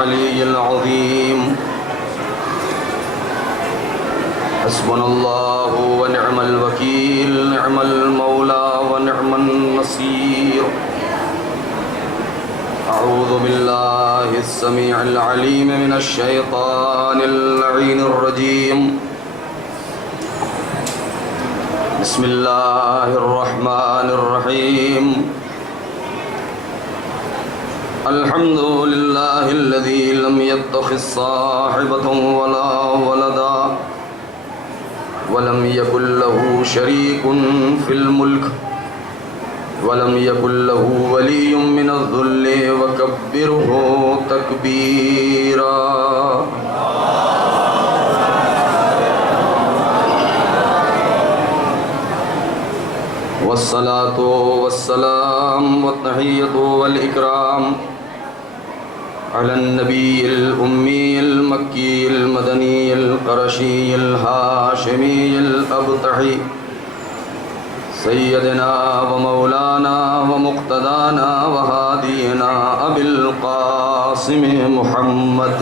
العلي العظيم حسبنا الله ونعم الوكيل نعم المولى ونعم النصير أعوذ بالله السميع العليم من الشيطان اللعين الرجيم بسم الله الرحمن الرحيم الحمد لله الذي لم يتخذ صاحبة ولا ولدا ولم يكن له شريك في الملك ولم يكن له ولي من الذل وكبره تكبيرا والصلاة والسلام والتحية والإكرام على النبي الأمي المكي المدني القرشي الهاشمي الأبطحي سيدنا ومولانا ومقتدانا وهادينا أبي القاسم محمد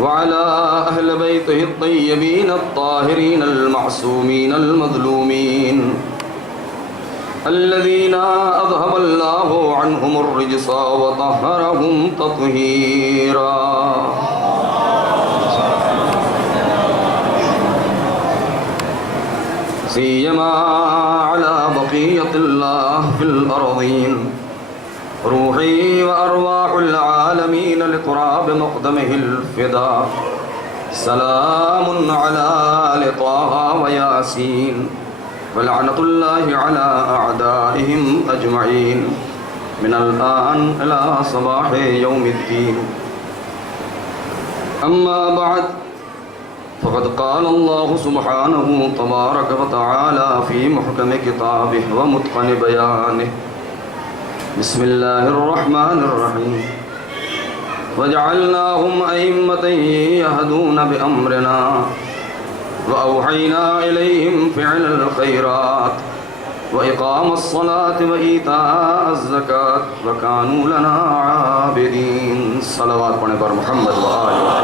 وعلى أهل بيته الطيبين الطاهرين المعصومين المظلومين الذين أذهب الله عنهم الرجس وطهرهم تطهيرا سيما على بقية الله في الأرضين روحي وأرواح العالمين لقراب مقدمه الفداء سلام على آل طه وياسين ولعنة الله على أعدائهم أجمعين من الآن إلى صباح يوم الدين أما بعد فقد قال الله سبحانه تبارك وتعالى في محكم كتابه ومتقن بيانه بسم الله الرحمن الرحيم وجعلناهم أئمة يهدون بأمرنا وأوحينا إليهم فعل الخيرات وإقام الصلاة وإيتاء الزكاة وكانوا لنا عابدين صلوات پڑھیں پر محمد وآلہ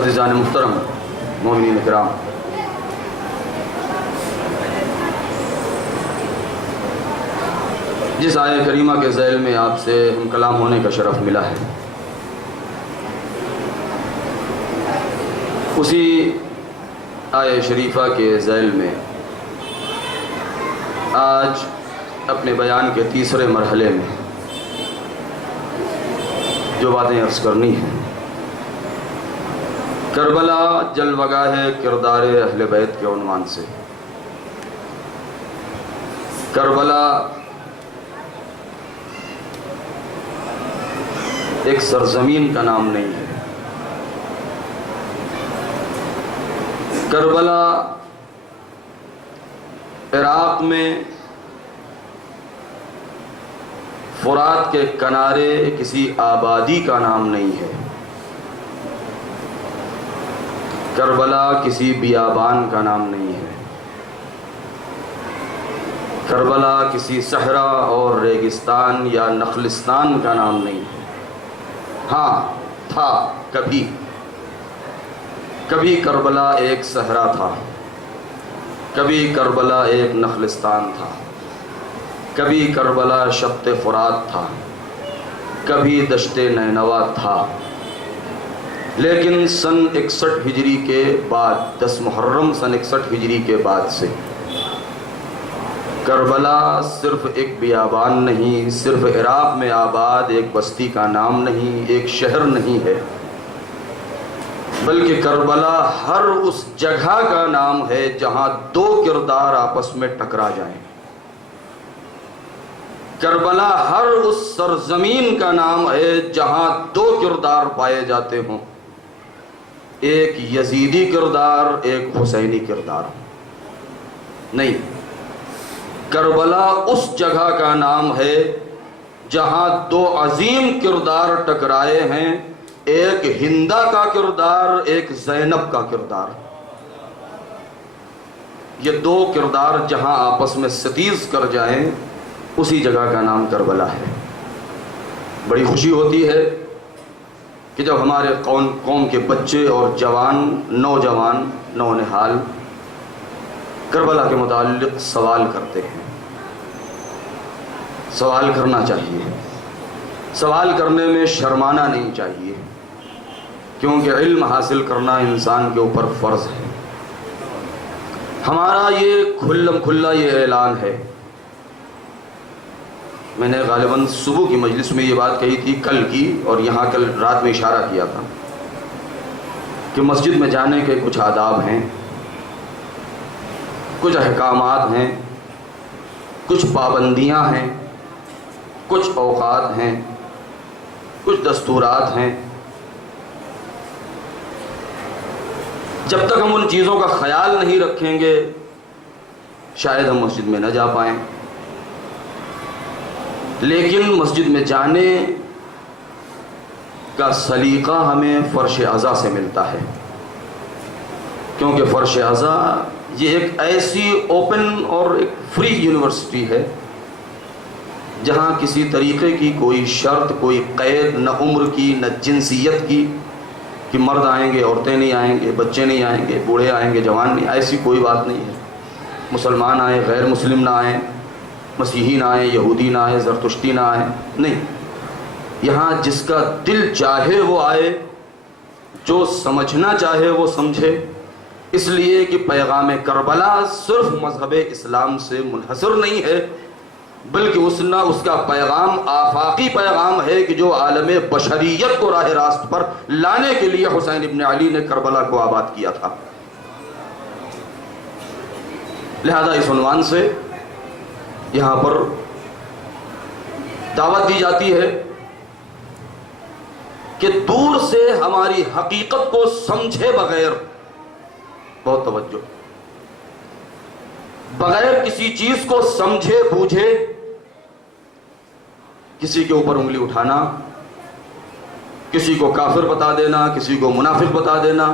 عزیزان محترم مومنین کرام جس آیہ کریمہ کے ذیل میں آپ سے ہم کلام ہونے کا شرف ملا ہے اسی آیہ شریفہ کے ذیل میں آج اپنے بیان کے تیسرے مرحلے میں جو باتیں عرض کرنی ہیں کربلا جلوگاہ کردار اہل بیت کے عنوان سے کربلا ایک سرزمین کا نام نہیں ہے کربلا عراق میں فرات کے کنارے کسی آبادی کا نام نہیں ہے کربلا کسی بیابان کا نام نہیں ہے کربلا کسی صحرا اور ریگستان یا نخلستان کا نام نہیں ہے ہاں تھا کبھی کربلا ایک صحرا تھا کبھی کربلا ایک نخلستان تھا کبھی کربلا شبط فرات تھا کبھی دشت نینوا تھا لیکن سن 61 ہجری کے بعد 10 محرم سن 61 ہجری کے بعد سے کربلا صرف ایک بیابان نہیں، صرف عراق میں آباد ایک بستی کا نام نہیں، ایک شہر نہیں ہے، بلکہ کربلا ہر اس جگہ کا نام ہے جہاں دو کردار آپس میں ٹکرا جائیں۔ کربلا ہر اس سرزمین کا نام ہے جہاں دو کردار پائے جاتے ہوں، ایک یزیدی کردار، ایک حسینی کردار نہیں۔ کربلا اس جگہ کا نام ہے جہاں دو عظیم کردار ٹکرائے ہیں، ایک ہندا کا کردار، ایک زینب کا کردار، یہ دو کردار جہاں آپس میں ستیز کر جائیں اسی جگہ کا نام کربلا ہے۔ بڑی خوشی ہوتی ہے کہ جب ہمارے قوم کے بچے اور جوان، نوجوان، نونہال کربلا کے متعلق سوال کرتے ہیں۔ سوال کرنا چاہیے، سوال کرنے میں شرمانا نہیں چاہیے، کیونکہ علم حاصل کرنا انسان کے اوپر فرض ہے۔ ہمارا یہ کھلم کھلا یہ اعلان ہے، میں نے غالباً صبح کی مجلس میں یہ بات کہی تھی کل کی، اور یہاں کل رات میں اشارہ کیا تھا کہ مسجد میں جانے کے کچھ آداب ہیں، کچھ احکامات ہیں، کچھ پابندیاں ہیں، کچھ اوقات ہیں، کچھ دستورات ہیں۔ جب تک ہم ان چیزوں کا خیال نہیں رکھیں گے شاید ہم مسجد میں نہ جا پائیں، لیکن مسجد میں جانے کا سلیقہ ہمیں فرش عزا سے ملتا ہے، کیونکہ فرش عزا یہ ایک ایسی اوپن اور ایک فری یونیورسٹی ہے جہاں کسی طریقے کی کوئی شرط، کوئی قید، نہ عمر کی نہ جنسیت کی، کہ مرد آئیں گے عورتیں نہیں آئیں گے، بچے نہیں آئیں گے، بوڑھے آئیں گے جوان نہیں، ایسی کوئی بات نہیں ہے۔ مسلمان آئیں، غیر مسلم نہ آئیں، مسیحی نہ آئیں، یہودی نہ آئیں، زرتشتی نہ آئیں، نہیں، یہاں جس کا دل چاہے وہ آئے، جو سمجھنا چاہے وہ سمجھے، اس لیے کہ پیغام کربلا صرف مذہب اسلام سے منحصر نہیں ہے، بلکہ اس کا پیغام آفاقی پیغام ہے کہ جو عالم بشریت کو راہ راست پر لانے کے لیے حسین ابن علی نے کربلا کو آباد کیا تھا۔ لہذا اس عنوان سے یہاں پر دعوت دی جاتی ہے کہ دور سے ہماری حقیقت کو سمجھے بغیر، بہت توجہ، بغیر کسی چیز کو سمجھے بوجھے کسی کے اوپر انگلی اٹھانا، کسی کو کافر بتا دینا، کسی کو منافق بتا دینا،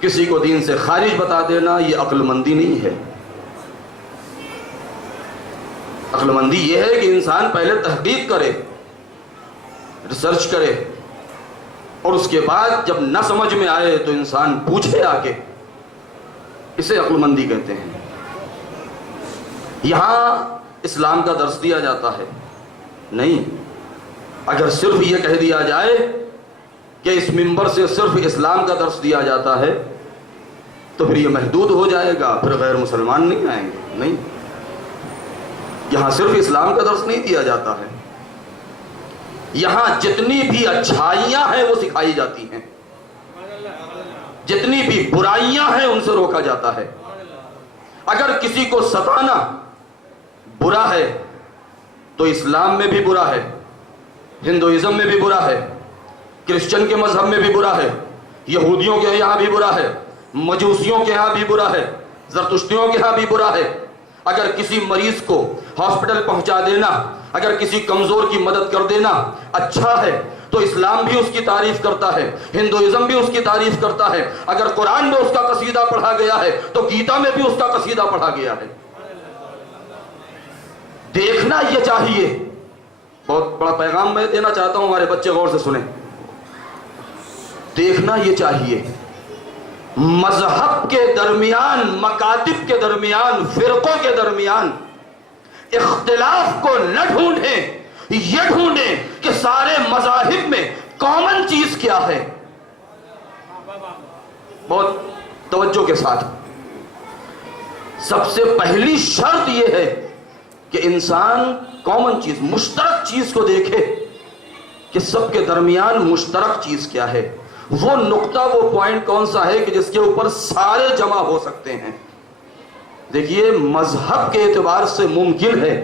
کسی کو دین سے خارج بتا دینا، یہ عقل مندی نہیں ہے۔ عقل مندی یہ ہے کہ انسان پہلے تحقیق کرے، ریسرچ کرے، اور اس کے بعد جب نہ سمجھ میں آئے تو انسان پوچھے آ کے، اسے عقل مندی کہتے ہیں۔ یہاں اسلام کا درس دیا جاتا ہے نہیں، اگر صرف یہ کہہ دیا جائے کہ اس منبر سے صرف اسلام کا درس دیا جاتا ہے تو پھر یہ محدود ہو جائے گا، پھر غیر مسلمان نہیں آئیں گے، نہیں، یہاں صرف اسلام کا درس نہیں دیا جاتا ہے، یہاں جتنی بھی اچھائیاں ہیں وہ سکھائی جاتی ہیں، جتنی بھی برائیاں ہیں ان سے روکا جاتا ہے۔ اگر کسی کو ستانا برا ہے تو اسلام میں بھی برا ہے، ہندوازم میں بھی برا ہے، کرسچن کے مذہب میں بھی برا ہے، یہودیوں کے یہاں بھی برا ہے، مجوسیوں کے یہاں بھی برا ہے، زرتشتیوں کے یہاں بھی برا ہے۔ اگر کسی مریض کو ہاسپٹل پہنچا دینا، اگر کسی کمزور کی مدد کر دینا اچھا ہے تو اسلام بھی اس کی تعریف کرتا ہے، ہندوازم بھی اس کی تعریف کرتا ہے۔ اگر قرآن میں اس کا قصیدہ پڑھا گیا ہے تو گیتا میں بھی اس کا قصیدہ پڑھا گیا ہے۔ دیکھنا یہ چاہیے، بہت بڑا پیغام میں دینا چاہتا ہوں، ہمارے بچے غور سے سنیں، دیکھنا یہ چاہیے مذہب کے درمیان، مکاتب کے درمیان، فرقوں کے درمیان اختلاف کو نہ ڈھونڈیں، یہ ڈھونڈیں کہ سارے مذاہب میں کامن چیز کیا ہے۔ بہت توجہ کے ساتھ، سب سے پہلی شرط یہ ہے کہ انسان کامن چیز، مشترک چیز کو دیکھے کہ سب کے درمیان مشترک چیز کیا ہے، وہ نقطہ، وہ پوائنٹ کون سا ہے کہ جس کے اوپر سارے جمع ہو سکتے ہیں۔ دیکھیے، مذہب کے اعتبار سے ممکن ہے،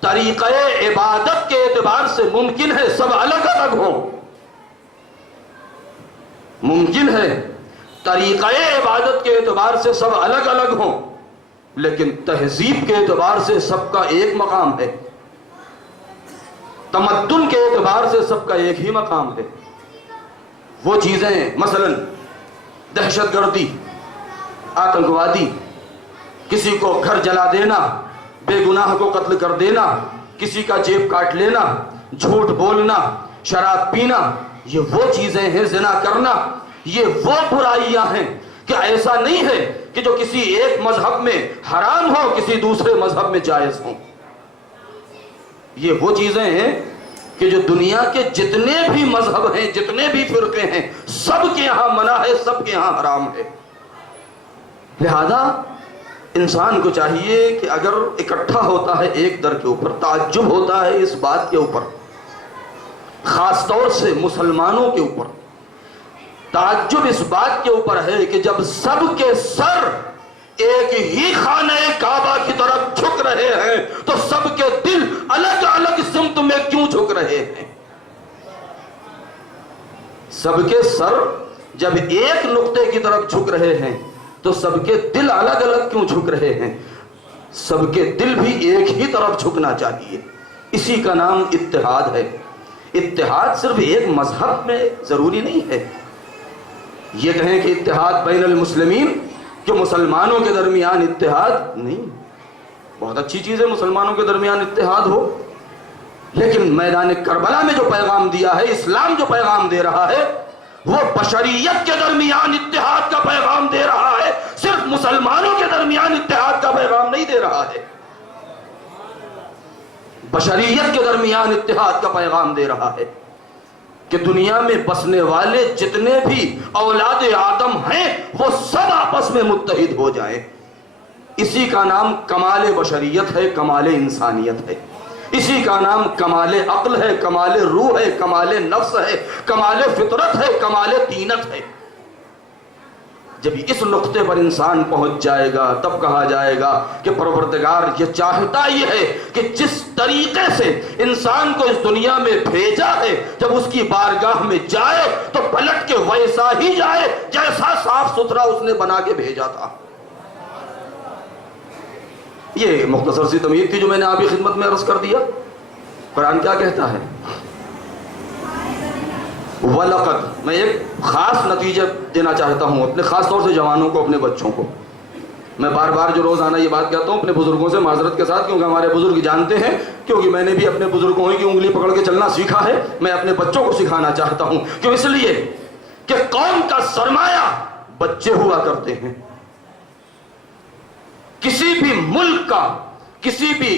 طریقہ عبادت کے اعتبار سے ممکن ہے سب الگ الگ ہوں، ممکن ہے طریقہ عبادت کے اعتبار سے سب الگ الگ ہوں، لیکن تہذیب کے اعتبار سے سب کا ایک مقام ہے، تمدن کے اعتبار سے سب کا ایک ہی مقام ہے۔ وہ چیزیں مثلا دہشت گردی، آتنکوادی، کسی کو گھر جلا دینا، بے گناہ کو قتل کر دینا، کسی کا جیب کاٹ لینا، جھوٹ بولنا، شراب پینا، یہ وہ چیزیں ہیں، زنا کرنا، یہ وہ برائیاں ہیں کہ ایسا نہیں ہے کہ جو کسی ایک مذہب میں حرام ہو کسی دوسرے مذہب میں جائز ہوں. یہ وہ چیزیں ہیں کہ جو دنیا کے جتنے بھی مذہب ہیں، جتنے بھی فرقے ہیں، سب کے یہاں منع ہے، سب کے یہاں حرام ہے. لہذا انسان کو چاہیے کہ اگر اکٹھا ہوتا ہے ایک در کے اوپر، تعجب ہوتا ہے اس بات کے اوپر، خاص طور سے مسلمانوں کے اوپر تعجب اس بات کے اوپر ہے کہ جب سب کے سر ایک ہی خانہ کعبہ کی طرف جھک رہے ہیں تو سب کے دل الگ الگ سمت میں کیوں جھک رہے ہیں؟ سب کے سر جب ایک نقطے کی طرف جھک رہے ہیں تو سب کے دل الگ الگ کیوں جھک رہے ہیں؟ سب کے دل بھی ایک ہی طرف جھکنا چاہیے. اسی کا نام اتحاد ہے. اتحاد صرف ایک مذہب میں ضروری نہیں ہے. یہ کہیں کہ اتحاد بین المسلمین، کہ مسلمانوں کے درمیان اتحاد نہیں. بہت اچھی چیز ہے مسلمانوں کے درمیان اتحاد ہو، لیکن میدان کربلا میں جو پیغام دیا ہے، اسلام جو پیغام دے رہا ہے، وہ بشریت کے درمیان اتحاد کا پیغام دے رہا ہے، صرف مسلمانوں کے درمیان اتحاد کا پیغام نہیں دے رہا ہے. بشریت کے درمیان اتحاد کا پیغام دے رہا ہے کہ دنیا میں بسنے والے جتنے بھی اولاد آدم ہیں وہ سب آپس میں متحد ہو جائیں. اسی کا نام کمال بشریت ہے، کمال انسانیت ہے. اسی کا نام کمال عقل ہے، کمال روح ہے، کمال نفس ہے، کمال فطرت ہے، کمال دینت ہے. جب اس نقطے پر انسان پہنچ جائے گا تب کہا جائے گا کہ پروردگار یہ چاہتا یہ ہے کہ جس طریقے سے انسان کو اس دنیا میں بھیجا ہے، جب اس کی بارگاہ میں جائے تو پلٹ کے ویسا ہی جائے جیسا صاف ستھرا اس نے بنا کے بھیجا تھا. یہ مختصر سی تمہید تھی جو میں نے آپ کی خدمت میں عرض کر دیا. قرآن کیا کہتا ہے؟ وَلَقَدْ، میں ایک خاص نتیجہ دینا چاہتا ہوں اپنے، خاص طور سے جوانوں کو، اپنے بچوں کو. میں بار بار جو روزانہ یہ بات کہتا ہوں اپنے بزرگوں سے معذرت کے ساتھ، کیونکہ ہمارے بزرگ جانتے ہیں، کیونکہ میں نے بھی اپنے بزرگوں کی انگلی پکڑ کے چلنا سیکھا ہے. میں اپنے بچوں کو سکھانا چاہتا ہوں، کیوں؟ اس لیے کہ قوم کا سرمایہ بچے ہوا کرتے ہیں. کسی بھی ملک کا، کسی بھی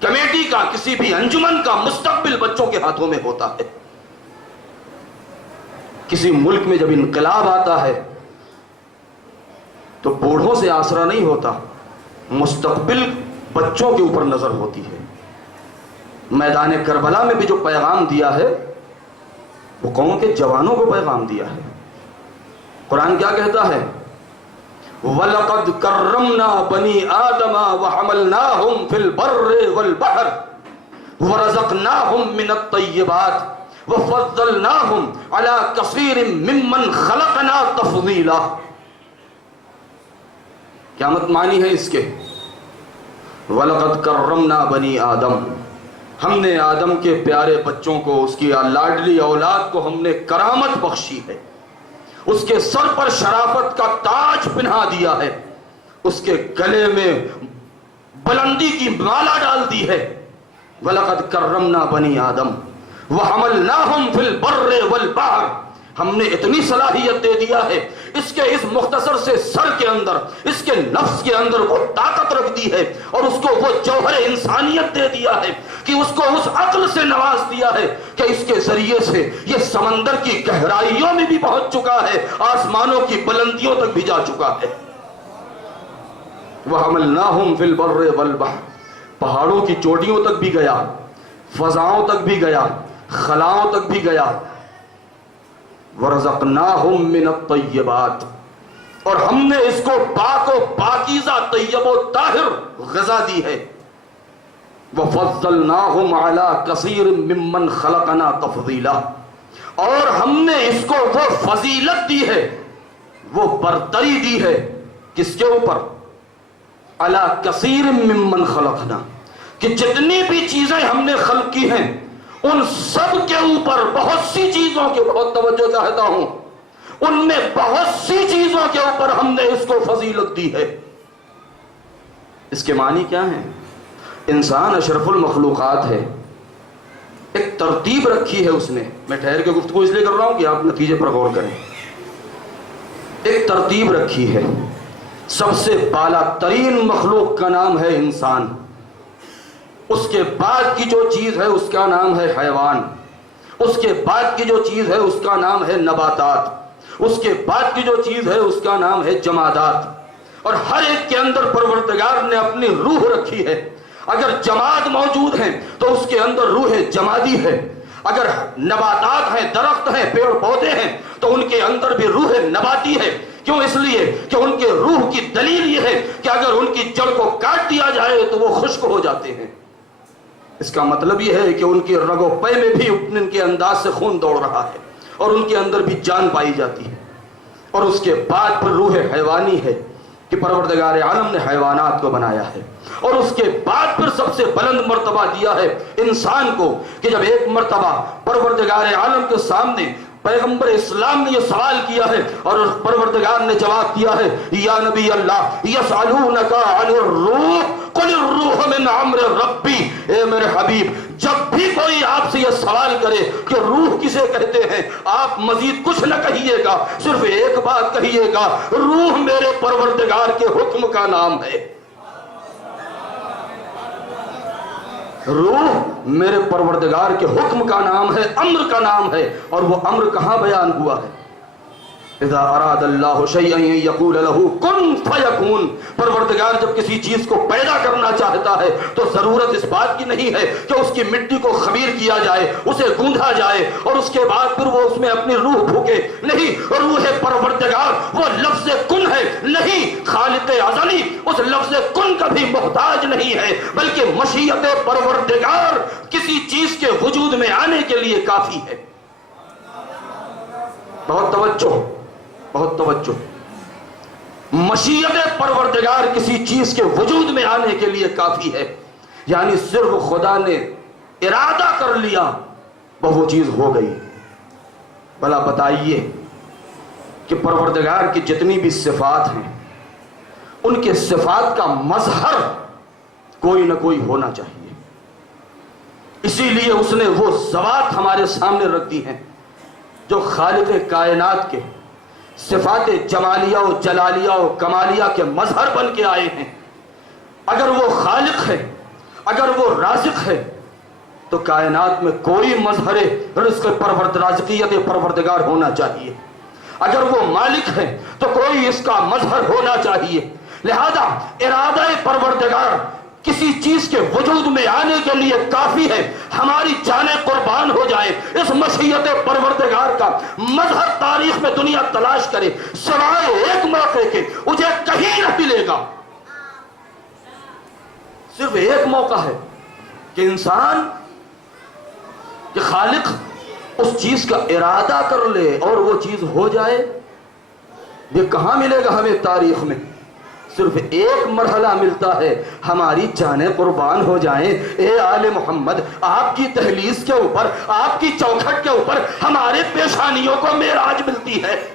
کمیٹی کا، کسی بھی انجمن کا مستقبل بچوں کے ہاتھوں میں ہوتا ہے. کسی ملک میں جب انقلاب آتا ہے تو بوڑھوں سے آسرا نہیں ہوتا، مستقبل بچوں کے اوپر نظر ہوتی ہے. میدان کربلا میں بھی جو پیغام دیا ہے وہ قوم کے جوانوں کو پیغام دیا ہے. قرآن کیا کہتا ہے؟ وَلَقَدْ كَرَّمْنَا بَنِي آدَمَ وَحَمَلْنَاهُمْ فِي الْبَرِّ وَالْبَحْرِ وَرَزَقْنَاهُمْ مِنَ الطَّيِّبَاتِ وَفَضَّلْنَاهُمْ عَلَى كَثِيرٍ مِّمَّنْ خَلَقْنَا تَفْضِيلًا. کیا معنی ہے اس کے؟ وَلَقَدْ كَرَّمْنَا بَنِي آدَمَ، ہم نے آدم کے پیارے بچوں کو، اس کی لاڈلی اولاد کو ہم نے کرامت بخشی ہے. اس کے سر پر شرافت کا تاج پہنا دیا ہے، اس کے گلے میں بلندی کی مالا ڈال دی ہے. وَلَقَدْ كَرَّمْنَا بَنِي آدَمَ وَحَمَلْنَاهُمْ فِي الْبَرِّ وَالْبَحْرِ. ہم نے اتنی صلاحیت دے دیا ہے، اس کے اس مختصر سے سر کے اندر، اس کے نفس کے اندر وہ طاقت رکھ دی ہے، اور اس کو وہ جوہر انسانیت دے دیا ہے کہ اس کو اس عقل سے نواز دیا ہے کہ اس کے ذریعے سے یہ سمندر کی گہرائیوں میں بھی پہنچ چکا ہے، آسمانوں کی بلندیوں تک بھی جا چکا ہے. وَحَمَلْنَاهُمْ فِي الْبَرِّ وَالْبَحْرِ، پہاڑوں کی چوٹیوں تک بھی گیا، فضاؤں تک بھی گیا، خلاؤں تک بھی گیا. وَرَزَقْنَاهُمْ مِنَ الطَّيِّبَاتِ، اور ہم نے اس کو پاک و پاکیزہ، طیب و طاہر غذا دی ہے. وَفَضَّلْنَاهُمْ عَلَى كَثِيرٍ مِّمَّنْ خَلَقْنَا تَفْضِيلًا، اور ہم نے اس کو وہ فضیلت دی ہے، وہ برتری دی ہے. کس کے اوپر؟ عَلَى كَثِيرٍ مِّمَّنْ خَلَقْنَا، کہ جتنی بھی چیزیں ہم نے خلق کی ہیں ان سب کے اوپر بہت سی چیزوں کی بہت توجہ چاہتا ہوں، ان میں بہت سی چیزوں کے اوپر ہم نے اس کو فضیلت دی ہے۔ اس کے معنی کیا ہیں؟ انسان اشرف المخلوقات ہے، ایک ترتیب رکھی ہے اس نے۔ میں ٹھہر کے گفتگو اس لیے کر رہا ہوں کہ آپ نتیجے پر غور کریں۔ ایک ترتیب رکھی ہے، سب سے بالا ترین مخلوق کا نام ہے انسان، اس کے بعد کی جو چیز ہے اس کا نام ہے حیوان، اس کے بعد کی جو چیز ہے اس کا نام ہے نباتات، اس کے بعد کی جو چیز ہے اس کا نام ہے جمادات۔ اور ہر ایک کے اندر پروردگار نے اپنی روح رکھی ہے۔ اگر جماد موجود ہیں تو اس کے اندر روح جمادی ہے، اگر نباتات ہیں، درخت ہیں، پیڑ پودے ہیں تو ان کے اندر بھی روح نباتی ہے۔ کیوں؟ اس لیے کہ ان کے روح کی دلیل یہ ہے کہ اگر ان کی جڑ کو کاٹ دیا جائے تو وہ خشک ہو جاتے ہیں۔ اس کا مطلب یہ ہے کہ ان کی رگ و پے میں بھی ان کے انداز سے خون دوڑ رہا ہے اور ان کے اندر بھی جان پائی جاتی ہے۔ اور اس کے بعد پھر روح حیوانی ہے کہ پروردگار عالم نے حیوانات کو بنایا ہے۔ اور اس کے بعد پھر سب سے بلند مرتبہ دیا ہے انسان کو کہ جب ایک مرتبہ پروردگار عالم کے سامنے پیغمبر اسلام نے یہ سوال کیا ہے اور پروردگار نے جواب دیا ہے، یا نبی اللہ یسألونک عن الروح قل الروح من امر ربی، اے میرے حبیب جب بھی کوئی آپ سے یہ سوال کرے کہ روح کسے کہتے ہیں، آپ مزید کچھ نہ کہیے گا، صرف ایک بات کہیے گا، روح میرے پروردگار کے حکم کا نام ہے۔ روح میرے پروردگار کے حکم کا نام ہے، امر کا نام ہے۔ اور وہ امر کہاں بیان ہوا ہے؟ اذا اراد اللہ شیئا یقول له کن فیکون۔ پروردگار جب کسی چیز کو پیدا کرنا چاہتا ہے تو ضرورت اس بات کی نہیں ہے کہ اس کی مٹی کو خمیر کیا جائے، اسے گوندھا جائے اور اس کے بعد پھر وہ اس میں اپنی روح پھونکے۔ نہیں، روح پروردگار وہ لفظ کن ہے، نہیں، خالق ازلی اس لفظ کن کا بھی محتاج نہیں ہے، بلکہ مشیت پروردگار کسی چیز کے وجود میں آنے کے لیے کافی ہے۔ بہت توجہ، بہت توجہ۔ مشیت پروردگار کسی چیز کے وجود میں آنے کے لیے کافی ہے، یعنی صرف خدا نے ارادہ کر لیا وہ چیز ہو گئی۔ بھلا بتائیے کہ پروردگار کی جتنی بھی صفات ہیں ان کے صفات کا مظہر کوئی نہ کوئی ہونا چاہیے، اسی لیے اس نے وہ ذوات ہمارے سامنے رکھ دی ہیں جو خالق کائنات کے صفات جمالیہ و جلالیہ و کمالیہ کے مظہر بن کے آئے ہیں۔ اگر وہ خالق ہے، اگر وہ رازق ہے تو کائنات میں کوئی مظہر رزق رازقیت پروردگار ہونا چاہیے۔ اگر وہ مالک ہے تو کوئی اس کا مظہر ہونا چاہیے۔ لہذا ارادہ پروردگار کسی چیز کے وجود میں آنے کے لیے کافی ہے۔ ہماری جانیں قربان ہو جائیں، اس مشیت پروردگار کا مظہر تاریخ میں دنیا تلاش کرے، سوائے ایک موقع کے مجھے کہیں نہ ملے گا۔ صرف ایک موقع ہے کہ انسان کہ خالق اس چیز کا ارادہ کر لے اور وہ چیز ہو جائے۔ یہ کہاں ملے گا ہمیں تاریخ میں؟ صرف ایک مرحلہ ملتا ہے، ہماری جانیں قربان ہو جائیں۔ اے آل محمد، آپ کی دہلیز کے اوپر، آپ کی چوکھٹ کے اوپر ہمارے پیشانیوں کو معراج ملتی ہے۔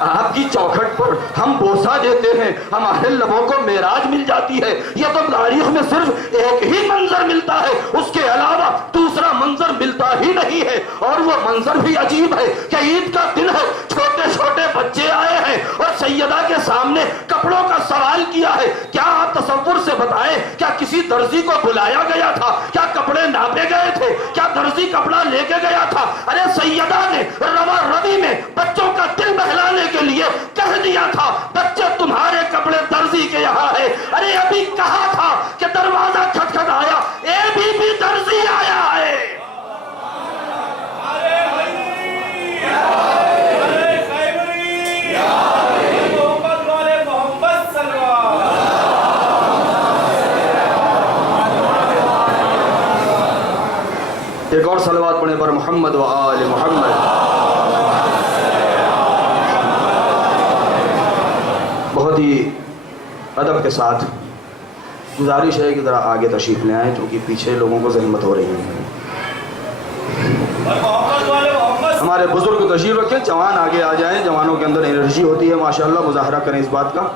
آپ کی چوکھٹ پر ہم بوسہ دیتے ہیں، ہمارے لبوں کو معراج مل جاتی ہے۔ یہ تو تاریخ میں صرف ایک ہی منظر ملتا ہے، اس کے علاوہ دوسرا منظر ملتا ہی نہیں ہے۔ اور وہ منظر بھی عجیب ہے کہ عید کا دن ہے، چھوٹے چھوٹے بچے آئے ہیں اور سیدہ کے سامنے کپڑوں کا سوال کیا ہے۔ کیا آپ تصور سے بتائیں، کیا کسی درزی کو بلایا گیا تھا؟ کیا کپڑے ناپے گئے تھے؟ کیا درزی کپڑا لے کے گیا تھا؟ ارے سیدہ نے روا روی میں بچوں کا دل بہلانے کے لیے کہہ دیا تھا، بچے تمہارے کپڑے درزی کے یہاں ہے۔ ارے ابھی کہا تھا کہ دروازہ کھٹکھٹایا، اے بی بی درزی آیا ہے۔ ایک اور صلوات پڑھیں پر محمد و آل محمد۔ بہت ہی ادب کے ساتھ گزارش ہے کہ ذرا آگے تشریف لے آئیں کیونکہ پیچھے لوگوں کو زحمت ہو رہی ہے. ہمارے بزرگ تشریف رکھیں, جوان آگے آ جائیں, جوانوں کے اندر انرجی ہوتی ہے ماشاءاللہ, مظاہرہ کریں اس بات کا.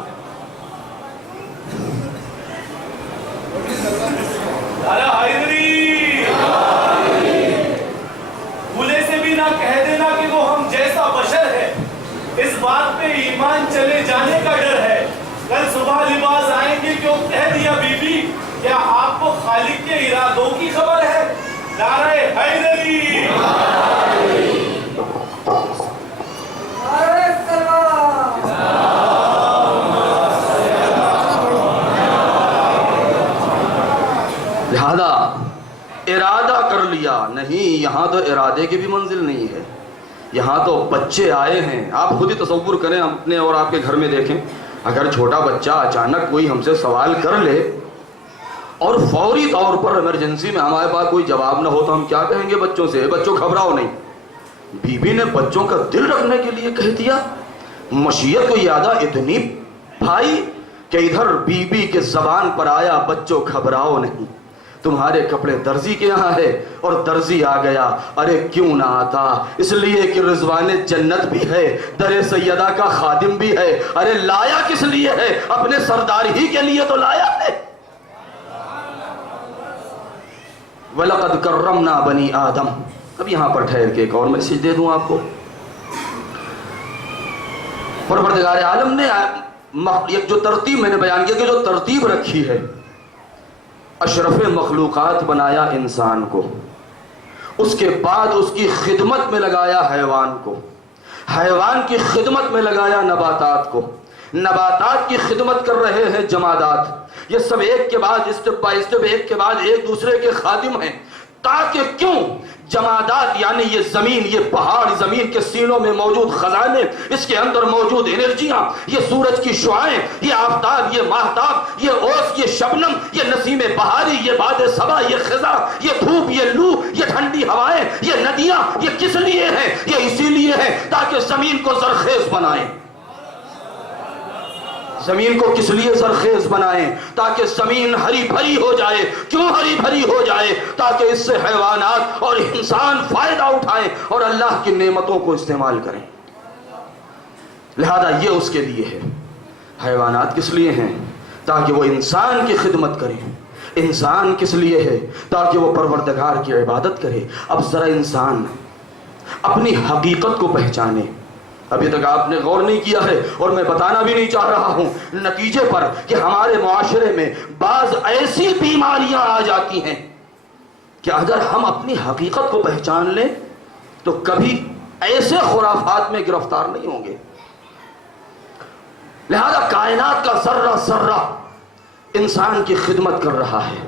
بھولے سے بھی نہ کہہ دینا کہ وہ ہم جیسا بشر ہے, اس بات پہ ایمان چلے جانے کا ڈر ہے. کل صبح لباس آئیں گے کیوں کہہ دیا بی بی, کیا آپ کو خالق کے ارادوں کی خبر ہے؟ نعرہ حیدری, لہذا ارادہ کر لیا نہیں, یہاں تو ارادے کی بھی منزل نہیں ہے, یہاں تو بچے آئے ہیں. آپ خود ہی تصور کریں, اپنے اور آپ کے گھر میں دیکھیں, اگر چھوٹا بچہ اچانک کوئی ہم سے سوال کر لے اور فوری طور پر ایمرجنسی میں ہمارے پاس کوئی جواب نہ ہو تو ہم کیا کہیں گے بچوں سے؟ بچوں گھبراؤ نہیں. بی بی نے بچوں کا دل رکھنے کے لیے کہہ دیا. مشیت کو یادہ اتنی بھائی کہ ادھر بی بی کے زبان پر آیا, بچوں گھبراؤ نہیں, تمہارے کپڑے درزی کے یہاں ہے, اور درزی آ گیا. ارے کیوں نہ آتا, اس لیے کہ رضوان جنت بھی ہے, در سیدہ کا خادم بھی ہے. ارے لایا کس لیے ہے؟ اپنے سردار ہی کے لیے تو لایا ہے. وَلَقَدْ كَرَّمْنَا بَنِي آدم. اب یہاں پر ٹھہر کے ایک اور میسج دے دوں آپ کو. پروردگار عالم نے ایک جو ترتیب میں نے بیان کیا کہ جو ترتیب رکھی ہے, اشرف مخلوقات بنایا انسان کو, اس کے بعد اس کی خدمت میں لگایا حیوان کو, حیوان کی خدمت میں لگایا نباتات کو, نباتات کی خدمت کر رہے ہیں جمادات. یہ سب ایک کے بعد اسٹیپ بائی اسٹیپ ایک کے بعد ایک دوسرے کے خادم ہیں, تاکہ کیوں جمادات یعنی یہ زمین, یہ پہاڑ, زمین کے سینوں میں موجود خزانے, اس کے اندر موجود انرجیاں, یہ سورج کی شعاعیں, یہ آفتاب, یہ ماہتاب, یہ اوس, یہ شبنم, یہ نسیم بہاری, یہ باد صبا, یہ خزاں, یہ دھوپ, یہ لو, یہ ٹھنڈی ہوائیں, یہ ندیاں, یہ کس لیے ہیں؟ یہ اسی لیے ہیں تاکہ زمین کو زرخیز بنائیں. زمین کو کس لیے زرخیز بنائیں؟ تاکہ زمین ہری بھری ہو جائے. کیوں ہری بھری ہو جائے؟ تاکہ اس سے حیوانات اور انسان فائدہ اٹھائیں اور اللہ کی نعمتوں کو استعمال کریں. لہذا یہ اس کے لیے ہے. حیوانات کس لیے ہیں؟ تاکہ وہ انسان کی خدمت کریں. انسان کس لیے ہے؟ تاکہ وہ پروردگار کی عبادت کرے. اب ذرا انسان اپنی حقیقت کو پہچانے. ابھی تک آپ نے غور نہیں کیا ہے اور میں بتانا بھی نہیں چاہ رہا ہوں نتیجے پر کہ ہمارے معاشرے میں بعض ایسی بیماریاں آ جاتی ہیں کہ اگر ہم اپنی حقیقت کو پہچان لیں تو کبھی ایسے خرافات میں گرفتار نہیں ہوں گے. لہذا کائنات کا ذرہ ذرہ انسان کی خدمت کر رہا ہے.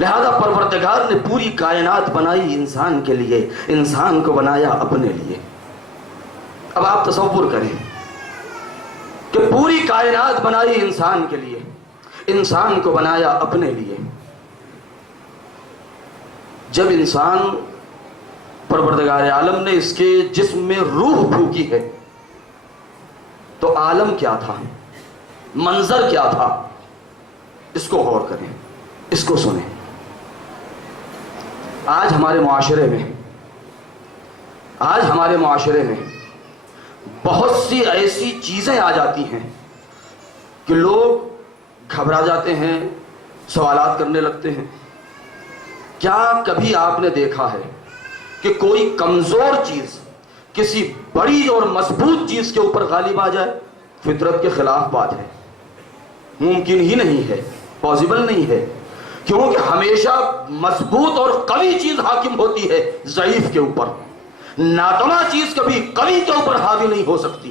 لہذا پروردگار نے پوری کائنات بنائی انسان کے لیے, انسان کو بنایا اپنے لیے. اب آپ تصور کریں کہ پوری کائنات بنائی انسان کے لیے, انسان کو بنایا اپنے لیے. جب انسان پروردگار عالم نے اس کے جسم میں روح پھونکی ہے تو عالم کیا تھا, منظر کیا تھا؟ اس کو غور کریں, اس کو سنیں. آج ہمارے معاشرے میں بہت سی ایسی چیزیں آ جاتی ہیں کہ لوگ گھبرا جاتے ہیں, سوالات کرنے لگتے ہیں. کیا کبھی آپ نے دیکھا ہے کہ کوئی کمزور چیز کسی بڑی اور مضبوط چیز کے اوپر غالب آ جائے؟ فطرت کے خلاف بات ہے, ممکن ہی نہیں ہے, پاسبل نہیں ہے, کیونکہ ہمیشہ مضبوط اور قوی چیز حاکم ہوتی ہے ضعیف کے اوپر. ناتواں چیز کبھی قوی کے اوپر حاوی نہیں ہو سکتی.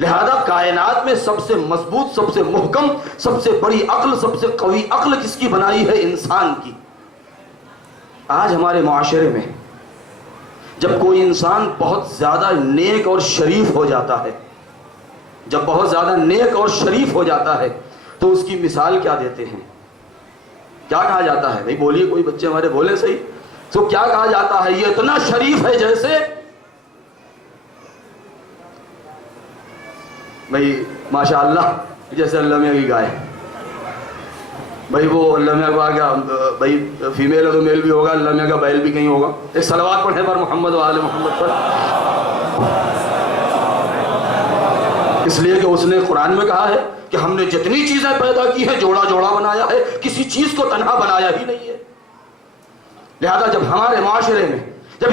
لہذا کائنات میں سب سے مضبوط, سب سے محکم, سب سے بڑی عقل, سب سے قوی عقل کس کی بنائی ہے؟ انسان کی. آج ہمارے معاشرے میں جب کوئی انسان بہت زیادہ نیک اور شریف ہو جاتا ہے, جب بہت زیادہ نیک اور شریف ہو جاتا ہے تو اس کی مثال کیا دیتے ہیں؟ کیا کہا جاتا ہے؟ بھائی بولیے, کوئی بچے ہمارے بولے صحیح. تو کیا کہا جاتا ہے؟ یہ اتنا شریف ہے جیسے بھائی ماشاء اللہ جیسے اللہ میں کی گائے. بھائی وہ اللہ میاں کو آ گیا بھائی فیمیل ہے تو میل بھی ہوگا, اللہ میاں کا بیل بھی کہیں ہوگا. ایک صلوات پڑھیں پر محمد و آل محمد پر, اس لیے کہ اس نے قرآن میں کہا ہے کہ ہم نے جتنی چیزیں پیدا کی ہیں جوڑا جوڑا بنایا ہے, کسی چیز کو تنہا بنایا ہی نہیں ہے. لہذا جب ہمارے معاشرے میں جب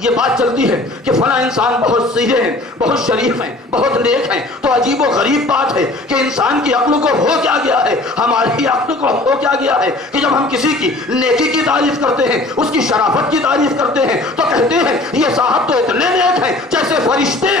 یہ بات چلتی ہے کہ فلاں انسان بہت سیدھے ہیں, بہت شریف ہیں, بہت نیک ہیں, تو عجیب و غریب بات ہے کہ انسان کی عقل کو ہو کیا گیا ہے, ہماری عقل کو ہو کیا گیا ہے کہ جب ہم کسی کی نیکی کی تعریف کرتے ہیں, اس کی شرافت کی تعریف کرتے ہیں, تو کہتے ہیں یہ صاحب تو اتنے نیک ہیں جیسے فرشتے.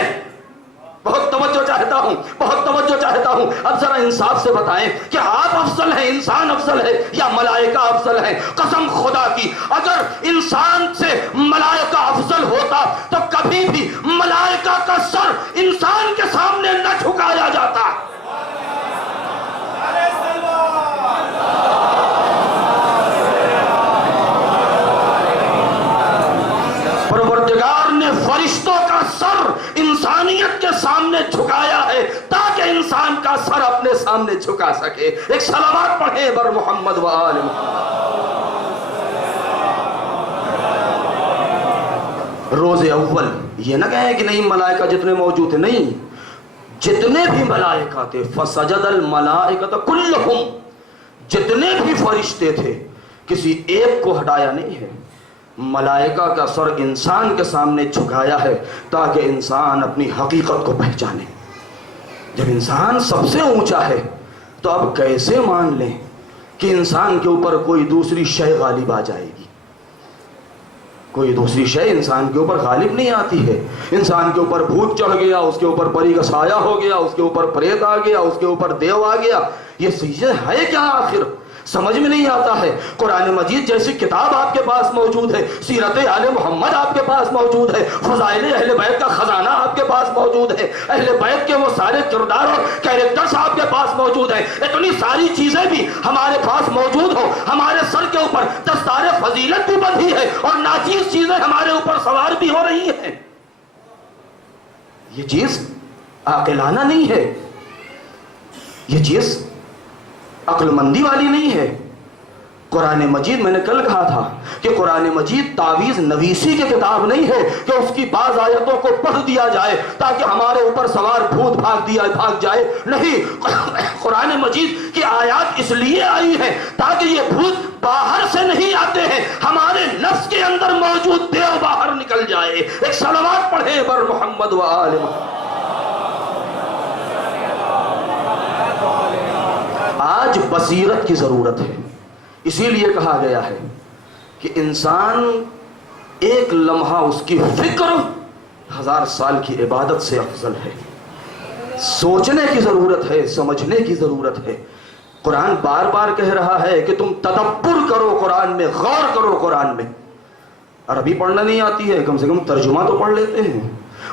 بہت توجہ چاہتا ہوں, بہت توجہ چاہتا ہوں. اب ذرا انصاف سے بتائیں کہ آپ افضل ہیں, انسان افضل ہے یا ملائکہ افضل ہے؟ قسم خدا کی اگر انسان سے ملائکہ افضل ہوتا تو کبھی بھی ملائکہ کا سر انسان کے سامنے نہ جھکایا جاتا. پروردگار نے فرشتوں کا سر انسانیت کے سامنے جھکایا ہے تاکہ انسان کا سر اپنے سامنے جھکا سکے. ایک صلوات پڑھیں بر محمد و آل محمد. روز اول یہ نہ کہیں کہ نہیں ملائکہ جتنے موجود تھے, نہیں, جتنے بھی ملائکہ تھے فسجد الملائکۃ کلہم, جتنے بھی فرشتے تھے کسی ایک کو ہٹایا نہیں ہے. ملائکہ کا سر انسان کے سامنے جھکایا ہے تاکہ انسان اپنی حقیقت کو پہچانے. جب انسان سب سے اونچا ہے تو اب کیسے مان لیں کہ انسان کے اوپر کوئی دوسری شے غالب آ جائے گی؟ کوئی دوسری شے انسان کے اوپر غالب نہیں آتی ہے. انسان کے اوپر بھوت چڑھ گیا, اس کے اوپر پری کا سایہ ہو گیا, اس کے اوپر پریت آ گیا, اس کے اوپر دیو آ گیا, یہ چیزیں ہے کیا آخر؟ سمجھ میں نہیں آتا ہے. قرآن مجید جیسی کتاب آپ کے پاس موجود ہے, سیرت آل محمد آپ کے پاس موجود ہے, فضائل اہل بیت کا خزانہ آپ کے پاس موجود ہے, اہل بیت کے وہ سارے کردار اور کیریکٹرز آپ کے پاس موجود ہیں. اتنی ساری چیزیں بھی ہمارے پاس موجود ہو, ہمارے سر کے اوپر دستار فضیلت بھی بندھی ہے اور ناچیز چیزیں ہمارے اوپر سوار بھی ہو رہی ہیں. یہ چیز عاقلانہ نہیں ہے, یہ چیز عقل مندی والی نہیں ہے. قرآن مجید, میں نے کل کہا تھا کہ قرآن مجید تعویذ نویسی کی کتاب نہیں ہے کہ اس کی بعض آیتوں کو پڑھ دیا جائے تاکہ ہمارے اوپر سوار بھوت بھاگ جائے. نہیں, قرآن مجید کی آیات اس لیے آئی ہے تاکہ یہ بھوت باہر سے نہیں آتے ہیں, ہمارے نفس کے اندر موجود دیو باہر نکل جائے. ایک صلوات پڑھے بر محمد و آل محمد. آج بصیرت کی ضرورت ہے, اسی لیے کہا گیا ہے کہ انسان ایک لمحہ اس کی فکر 1000 سال کی عبادت سے افضل ہے. سوچنے کی ضرورت ہے, سمجھنے کی ضرورت ہے. قرآن بار بار کہہ رہا ہے کہ تم تدبر کرو قرآن میں, غور کرو قرآن میں. عربی پڑھنا نہیں آتی ہے, کم سے کم ترجمہ تو پڑھ لیتے ہیں.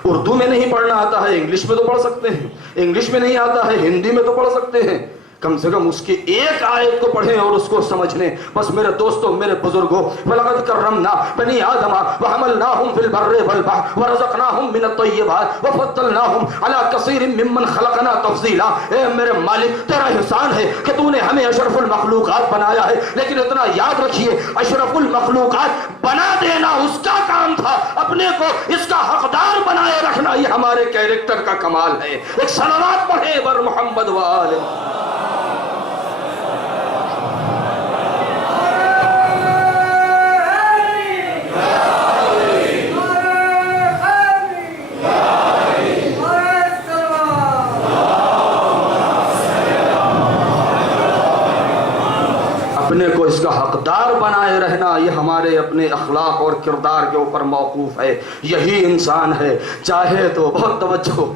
اردو میں نہیں پڑھنا آتا ہے, انگلش میں تو پڑھ سکتے ہیں. انگلش میں نہیں آتا ہے, ہندی میں تو پڑھ سکتے ہیں. کم سے کم اس کی ایک آیت کو پڑھیں اور اس کو سمجھ لیں. بس میرے دوستوں, میرے بزرگوں, وَلَقَدْ كَرَّمْنَا بَنِي آدَمَ وَحَمَلْنَاهُمْ فِي الْبَرِّ وَالْبَحْرِ وَرَزَقْنَاهُمْ مِنَ الطَّيِّبَاتِ وَفَضَّلْنَاهُمْ عَلَى كَثِيرٍ مِّمَّنْ خَلَقْنَا تَفْضِيلًا. اے میرے مالک, تیرا احسان ہے کہ تو نے ہمیں اشرف المخلوقات بنایا ہے, لیکن اتنا یاد رکھیے اشرف المخلوقات بنا دینا اس کا کام تھا, اپنے کو اس کا حقدار بنائے رکھنا یہ ہمارے کیریکٹر کا کمال ہے. ایک صلوات پڑھے بر محمد و آل محمد. اپنے کو اس کا حقدار بنائے رہنا یہ ہمارے اپنے اخلاق اور کردار کے اوپر موقوف ہے. یہی انسان ہے, چاہے تو, بہت توجہ,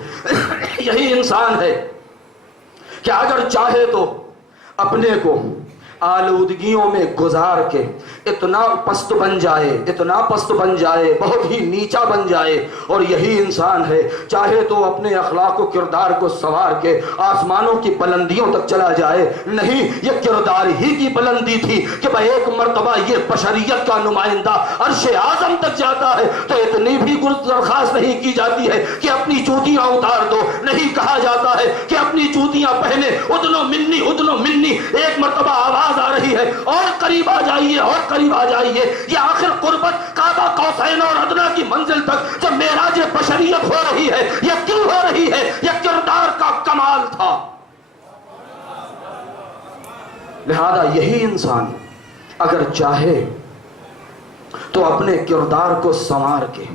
یہی انسان ہے کہ اگر چاہے تو اپنے کو آلودگیوں میں گزار کے اتنا پست بن جائے, اتنا پست بن جائے, بہت ہی نیچا بن جائے. اور یہی انسان ہے چاہے تو اپنے اخلاق و کردار کو سوار کے آسمانوں کی بلندیوں تک چلا جائے. نہیں, یہ کردار ہی کی بلندی تھی کہ بھائی ایک مرتبہ یہ بشریت کا نمائندہ عرش اعظم تک جاتا ہے تو اتنی بھی درخواست نہیں کی جاتی ہے کہ اپنی جوتیاں اتار دو. نہیں کہا جاتا ہے کہ اپنی جوتیاں پہنے, ادنو منی ادنو منی. ایک مرتبہ آواز آواز آ رہی ہے اور قریب آ جائیے اور قریب آ جائیے. یہ آخر قربت کعبہ قوسین اور ادنیٰ کی منزل تک جو معراج بشریت ہو رہی ہے یہ کیوں ہو رہی ہے؟ یہ کردار کا کمال تھا. لہذا یہی انسان اگر چاہے تو اپنے کردار کو سنوار کے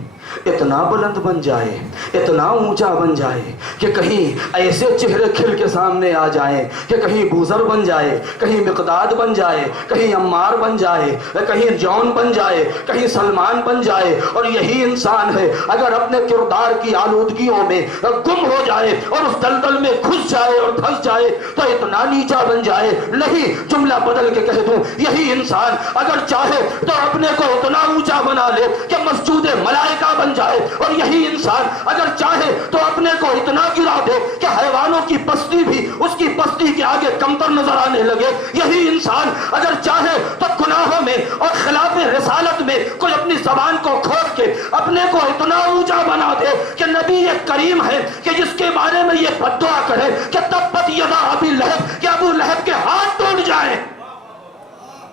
اتنا بلند بن جائے، اتنا اونچا بن جائے کہ کہیں ایسے چہرے کھل کے سامنے آ جائیں کہ کہیں بوزر بن جائے، کہیں مقداد بن جائے، کہیں عمار بن جائے، کہیں جون بن جائے، کہیں سلمان بن جائے. اور یہی انسان ہے اگر اپنے کردار کی آلودگیوں میں گم ہو جائے اور اس دلدل میں گھس جائے اور دھس جائے تو اتنا نیچا بن جائے. نہیں، جملہ بدل کے کہہ دوں، یہی انسان اگر چاہے تو اپنے کو اتنا اونچا بنا لے کہ مسجود ملائکہ بن جائے. اور یہی انسان اگر چاہے تو اپنے کو اتنا گرا دے کہ حیوانوں کی پستی بھی اس کی پستی کے آگے کمتر نظر آنے لگے. یہی انسان اگر چاہے تو گناہوں میں اور خلاف رسالت میں کوئی اپنی زبان کو کھول کے اپنے کو اتنا اونچا بنا دے کہ نبی یہ کریم ہے کہ جس کے بارے میں یہ بد دعا کرے کہ تبت یدا ابی لہب، کہ ابو لہب کے ہاتھ ٹوٹ جائیں.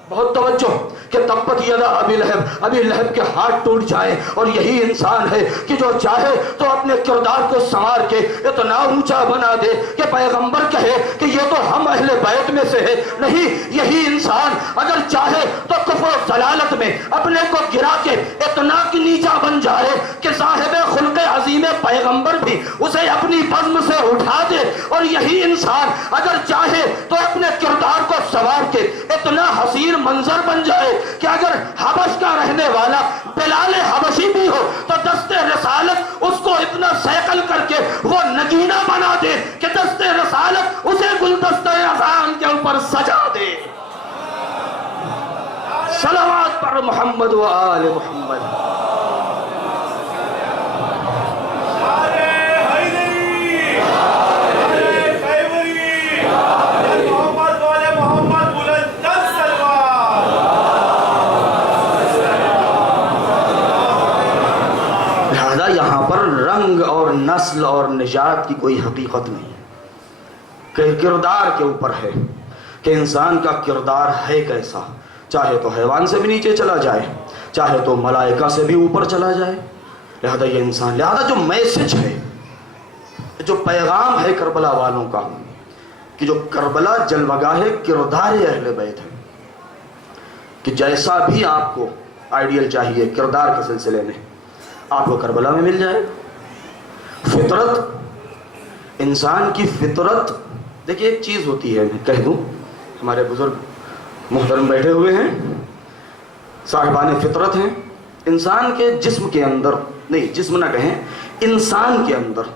بہت توجہ کہ تبت یدا ابی لہب، ابی لہب کے ہاتھ ٹوٹ جائیں. اور یہی انسان ہے کہ جو چاہے تو اپنے کردار کو سنوار کے اتنا اونچا بنا دے کہ پیغمبر کہے کہ یہ تو ہم اہل بیت میں سے ہے. نہیں، یہی انسان اگر چاہے تو کفر و ضلالت میں اپنے کو گرا کے اتنا نیچا بن جائے کہ صاحب خلق عظیم پیغمبر بھی اسے اپنی بزم سے اٹھا دے. اور یہی انسان اگر چاہے تو اپنے کردار کو سنوار کے اتنا حسین منظر بن جائے کہ اگر حبش کا رہنے والا بلال حبشی بھی ہو تو دست رسالت اس کو اتنا سیکل کر کے وہ نگینہ بنا دے کہ دست رسالت اسے گلدستہ اذان کے اوپر سجا دے. صلوات پر محمد و آل محمد. یہاں پر رنگ اور نسل اور نژاد کی کوئی حقیقت نہیں کہ کردار کے اوپر ہے کہ انسان کا کردار ہے کیسا. چاہے تو حیوان سے بھی نیچے چلا جائے، چاہے تو ملائکہ سے بھی اوپر چلا جائے. لہذا یہ انسان، لہذا جو میسج ہے، جو پیغام ہے کربلا والوں کا کہ جو کربلا جلوگاہ کردار اہل بیت ہے، کہ جیسا بھی آپ کو آئیڈیل چاہیے کردار کے سلسلے میں آپ کو کربلا میں مل جائے. فطرت، انسان کی فطرت. دیکھیے ایک چیز ہوتی ہے، میں کہہ دوں، ہمارے بزرگ محترم بیٹھے ہوئے ہیں، صاحبان فطرت ہیں. انسان کے جسم کے اندر، نہیں جسم نہ کہیں، انسان کے اندر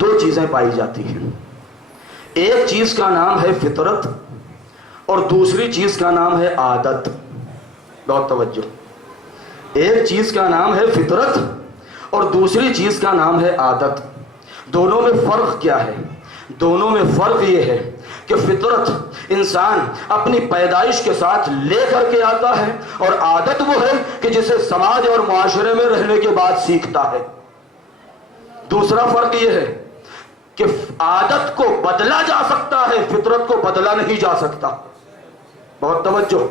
دو چیزیں پائی جاتی ہیں. ایک چیز کا نام ہے فطرت اور دوسری چیز کا نام ہے عادت. بہت توجہ. ایک چیز کا نام ہے فطرت اور دوسری چیز کا نام ہے عادت. دونوں میں فرق کیا ہے؟ دونوں میں فرق یہ ہے کہ فطرت انسان اپنی پیدائش کے ساتھ لے کر کے آتا ہے اور عادت وہ ہے کہ جسے سماج اور معاشرے میں رہنے کے بعد سیکھتا ہے. دوسرا فرق یہ ہے کہ عادت کو بدلا جا سکتا ہے، فطرت کو بدلا نہیں جا سکتا. بہت توجہ.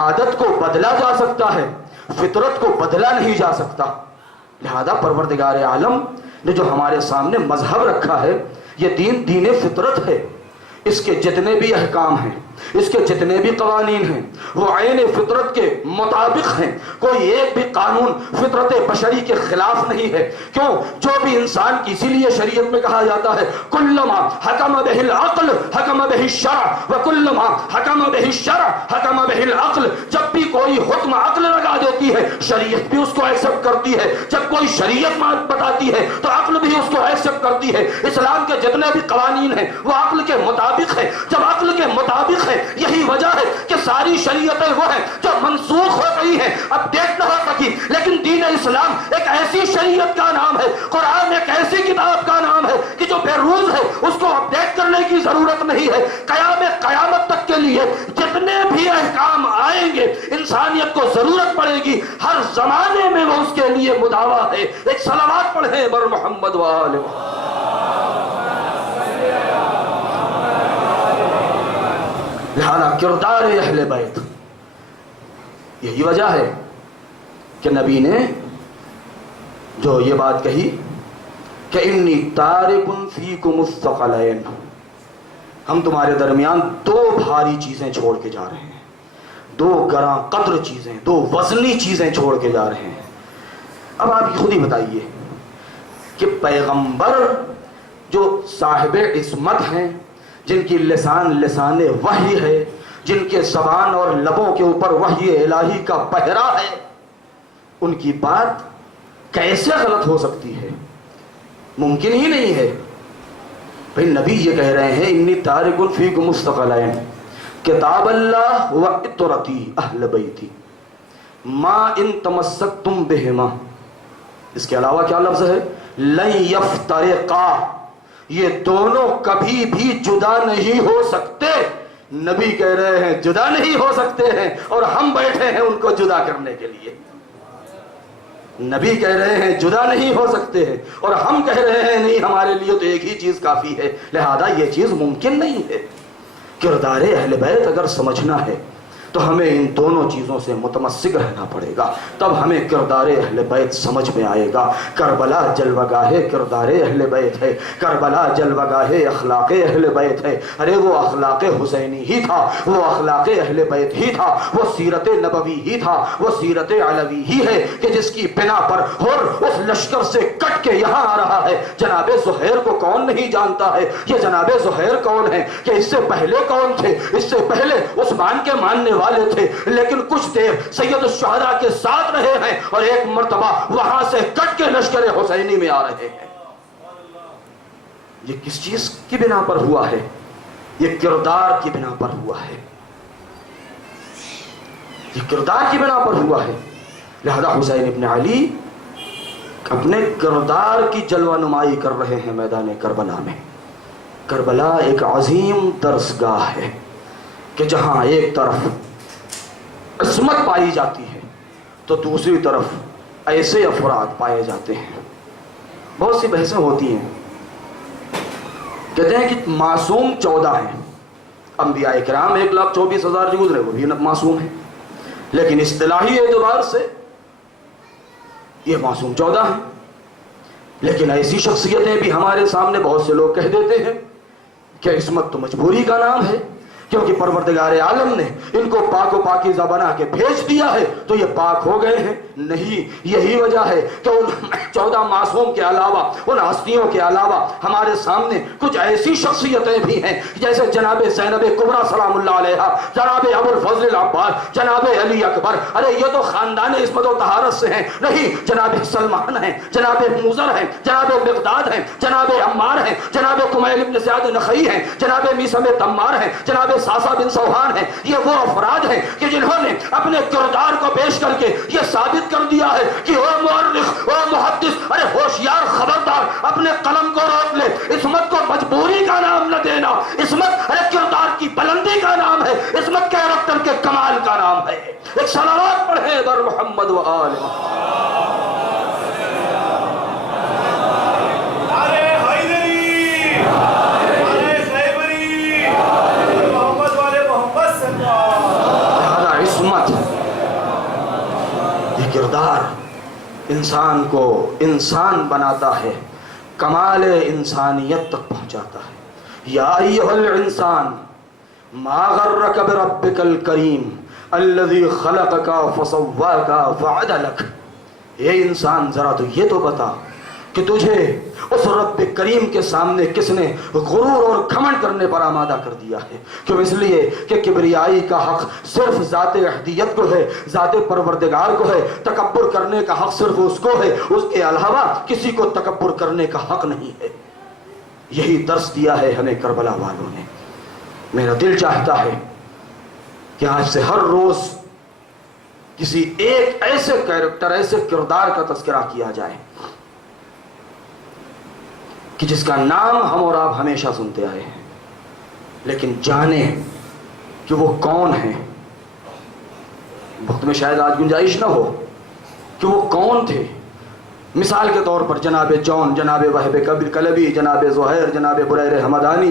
عادت کو بدلا جا سکتا ہے، فطرت کو بدلا نہیں جا سکتا. لہذا پروردگار عالم نے جو ہمارے سامنے مذہب رکھا ہے یہ دین فطرت ہے. اس کے جتنے بھی احکام ہیں، اس کے جتنے بھی قوانین ہیں وہ عین فطرت کے مطابق ہیں. کوئی ایک بھی قانون فطرت بشری کے خلاف نہیں ہے. کیوں؟ جو بھی انسان کی، اسی لیے شریعت میں کہا جاتا ہے کلما حکم بہ العقل حکم بہ الشرع وکلما حکم بہ الشرع حکم بہ العقل. جب بھی کوئی حکم عقل لگا دیتی ہے شریعت بھی اس کو ایکسپٹ کرتی ہے. جب کوئی شریعت بتاتی ہے تو عقل بھی اس کو ایکسپٹ کرتی ہے. اسلام کے جتنے بھی قوانین ہیں وہ عقل کے مطابق ہے. جب عقل کے مطابق ہے، یہی وجہ ہے کہ ساری شریعتیں وہ ہیں جو منسوخ ہو گئی ہیں، اپڈیٹ نہ ہو سکی. لیکن دین اسلام ایک ایسی شریعت کا نام ہے، قرآن ایک ایسی کتاب کا نام ہے کہ جو بے روز ہے، اس کو اپڈیٹ کرنے کی ضرورت نہیں ہے. قیامت تک کے لیے جتنے بھی احکام آئیں گے انسانیت کو ضرورت پڑے گی، ہر زمانے میں وہ اس کے لیے مداوا ہے. ایک صلوات پڑھیں بر محمد و آل محمد. لہذا کردار اہل بیت، یہی وجہ ہے کہ نبی نے جو یہ بات کہی کہ انی تارک فیکم الثقلین، ہم تمہارے درمیان دو بھاری چیزیں چھوڑ کے جا رہے ہیں، دو گراں قدر چیزیں، دو وزنی چیزیں چھوڑ کے جا رہے ہیں۔ اب آپ خود ہی بتائیے کہ پیغمبر جو صاحب عصمت ہیں، جن کی لسان وحی ہے، جن کے زبان اور لبوں کے اوپر وحی الہی کا پہرا ہے، ان کی بات کیسے غلط ہو سکتی ہے؟ ممکن ہی نہیں ہے۔ بھئی نبی یہ کہہ رہے ہیں انی تارک فیکم الثقلین کتاب اللہ و اطرتی اہل بیتی ما ان تمسکتم بہما، اس کے علاوہ کیا لفظ ہے؟ لن یفترقا، یہ دونوں کبھی بھی جدا نہیں ہو سکتے۔ نبی کہہ رہے ہیں جدا نہیں ہو سکتے ہیں، اور ہم بیٹھے ہیں ان کو جدا کرنے کے لیے۔ نبی کہہ رہے ہیں جدا نہیں ہو سکتے ہیں، اور ہم کہہ رہے ہیں نہیں، ہمارے لیے تو ایک ہی چیز کافی ہے، لہذا یہ چیز ممکن نہیں ہے۔ کردار اہل بیت اگر سمجھنا ہے تو ہمیں ان دونوں چیزوں سے متمسک رہنا پڑے گا، تب ہمیں کردار اہل بیت سمجھ میں آئے گا۔ کربلا جلوگاہ کردار اہل بیت ہے، کربلا جلوگاہ اخلاق اہل بیت ہے۔ ارے وہ اخلاق حسینی ہی تھا، وہ اخلاق اہل بیت ہی تھا، وہ سیرت نبوی ہی تھا، وہ سیرت علوی ہی ہے کہ جس کی بنا پر اور اس لشکر سے کٹ کے یہاں آ رہا ہے۔ جناب زہیر کو کون نہیں جانتا ہے؟ یہ جناب زہیر کون ہے کہ اس سے پہلے کون تھے؟ اس سے پہلے عثمان کے ماننے والے تھے، لیکن کچھ دیر سید الشہداء کے ساتھ رہے ہیں، اور ایک مرتبہ وہاں سے کٹ کے لشکر حسینی میں آ رہے ہیں۔ یہ کس چیز کی بنا پر ہوا ہے؟ یہ کردار کی بنا پر ہوا ہے، یہ کردار کی بنا پر ہوا ہے۔ لہذا حسین ابن علی اپنے کردار کی جلوہ نمائی کر رہے ہیں میدان کربلا میں۔ کربلا ایک عظیم درسگاہ ہے کہ جہاں ایک طرف عصمت پائی جاتی ہے تو دوسری طرف ایسے افراد پائے جاتے ہیں۔ بہت سی بحثیں ہوتی ہیں، کہتے ہیں کہ معصوم 14 ہیں، انبیاء کرام 1,24,000 جو گزرے وہ بھی معصوم ہیں، لیکن اصطلاحی اعتبار سے یہ معصوم 14 ہیں۔ لیکن ایسی شخصیتیں بھی ہمارے سامنے بہت سے لوگ کہہ دیتے ہیں کہ عصمت تو مجبوری کا نام ہے، کیونکہ پروردگار عالم نے ان کو پاک و پاکیزہ بنا کے بھیج دیا ہے تو یہ پاک ہو گئے ہیں۔ نہیں، یہی وجہ ہے کہ ان 14 معصوم کے علاوہ، ان ہستیوں کے علاوہ ہمارے سامنے کچھ ایسی شخصیتیں بھی ہیں جیسے جناب زینب کبریٰ سلام اللہ علیہا، جناب ابو الفضل العباس، جناب علی اکبر۔ ارے یہ تو خاندان عصمت و طہارت سے ہیں، نہیں، جناب سلمان ہیں، جناب مزر ہیں، جناب مقداد ہیں، جناب عمار ہیں، جناب کمیل ابن زیاد نخعی ہیں، جناب میثم تمار ہیں، جناب ساسا بن سوحان ہیں۔ یہ وہ افراد ہیں کہ جنہوں نے اپنے کردار کو پیش کر کے یہ ثابت کر دیا ہے کہ او مورخ، او محدث، ارے ہوشیار، خبردار، اپنے قلم کو روک لے۔ عصمت کو مجبوری کا نام نہ دینا، عصمت ارے کردار کی بلندی کا نام ہے، عصمت کیریکٹر کے کمال کا نام ہے۔ ایک صلوات پڑھے بر محمد و آل محمد۔ یہ کردار انسان کو انسان بناتا ہے، کمال انسانیت تک پہنچاتا ہے۔ یا ایھا الانسان ما غرک بربک الکریم الذی خلقک فسواک فعدلک۔ اے انسان ذرا تو یہ تو بتا کہ تجھے اس رب کریم کے سامنے کس نے غرور اور گھمنڈ کرنے پر آمادہ کر دیا ہے؟ کیوں؟ اس لیے کہ کبریائی کا حق صرف ذات احدیت کو ہے، ذات پروردگار کو ہے۔ تکبر کرنے کا حق صرف اس کو ہے، اس کے علاوہ کسی کو تکبر کرنے کا حق نہیں ہے۔ یہی درس دیا ہے ہمیں کربلا والوں نے۔ میرا دل چاہتا ہے کہ آج سے ہر روز کسی ایک ایسے کیریکٹر، ایسے کردار کا تذکرہ کیا جائے کہ جس کا نام ہم اور آپ ہمیشہ سنتے آئے ہیں، لیکن جانیں کہ وہ کون ہیں۔ وقت میں شاید آج گنجائش نہ ہو کہ وہ کون تھے۔ مثال کے طور پر جناب جون، جناب وہب کلبی، جناب زہیر، جناب بریر حمدانی،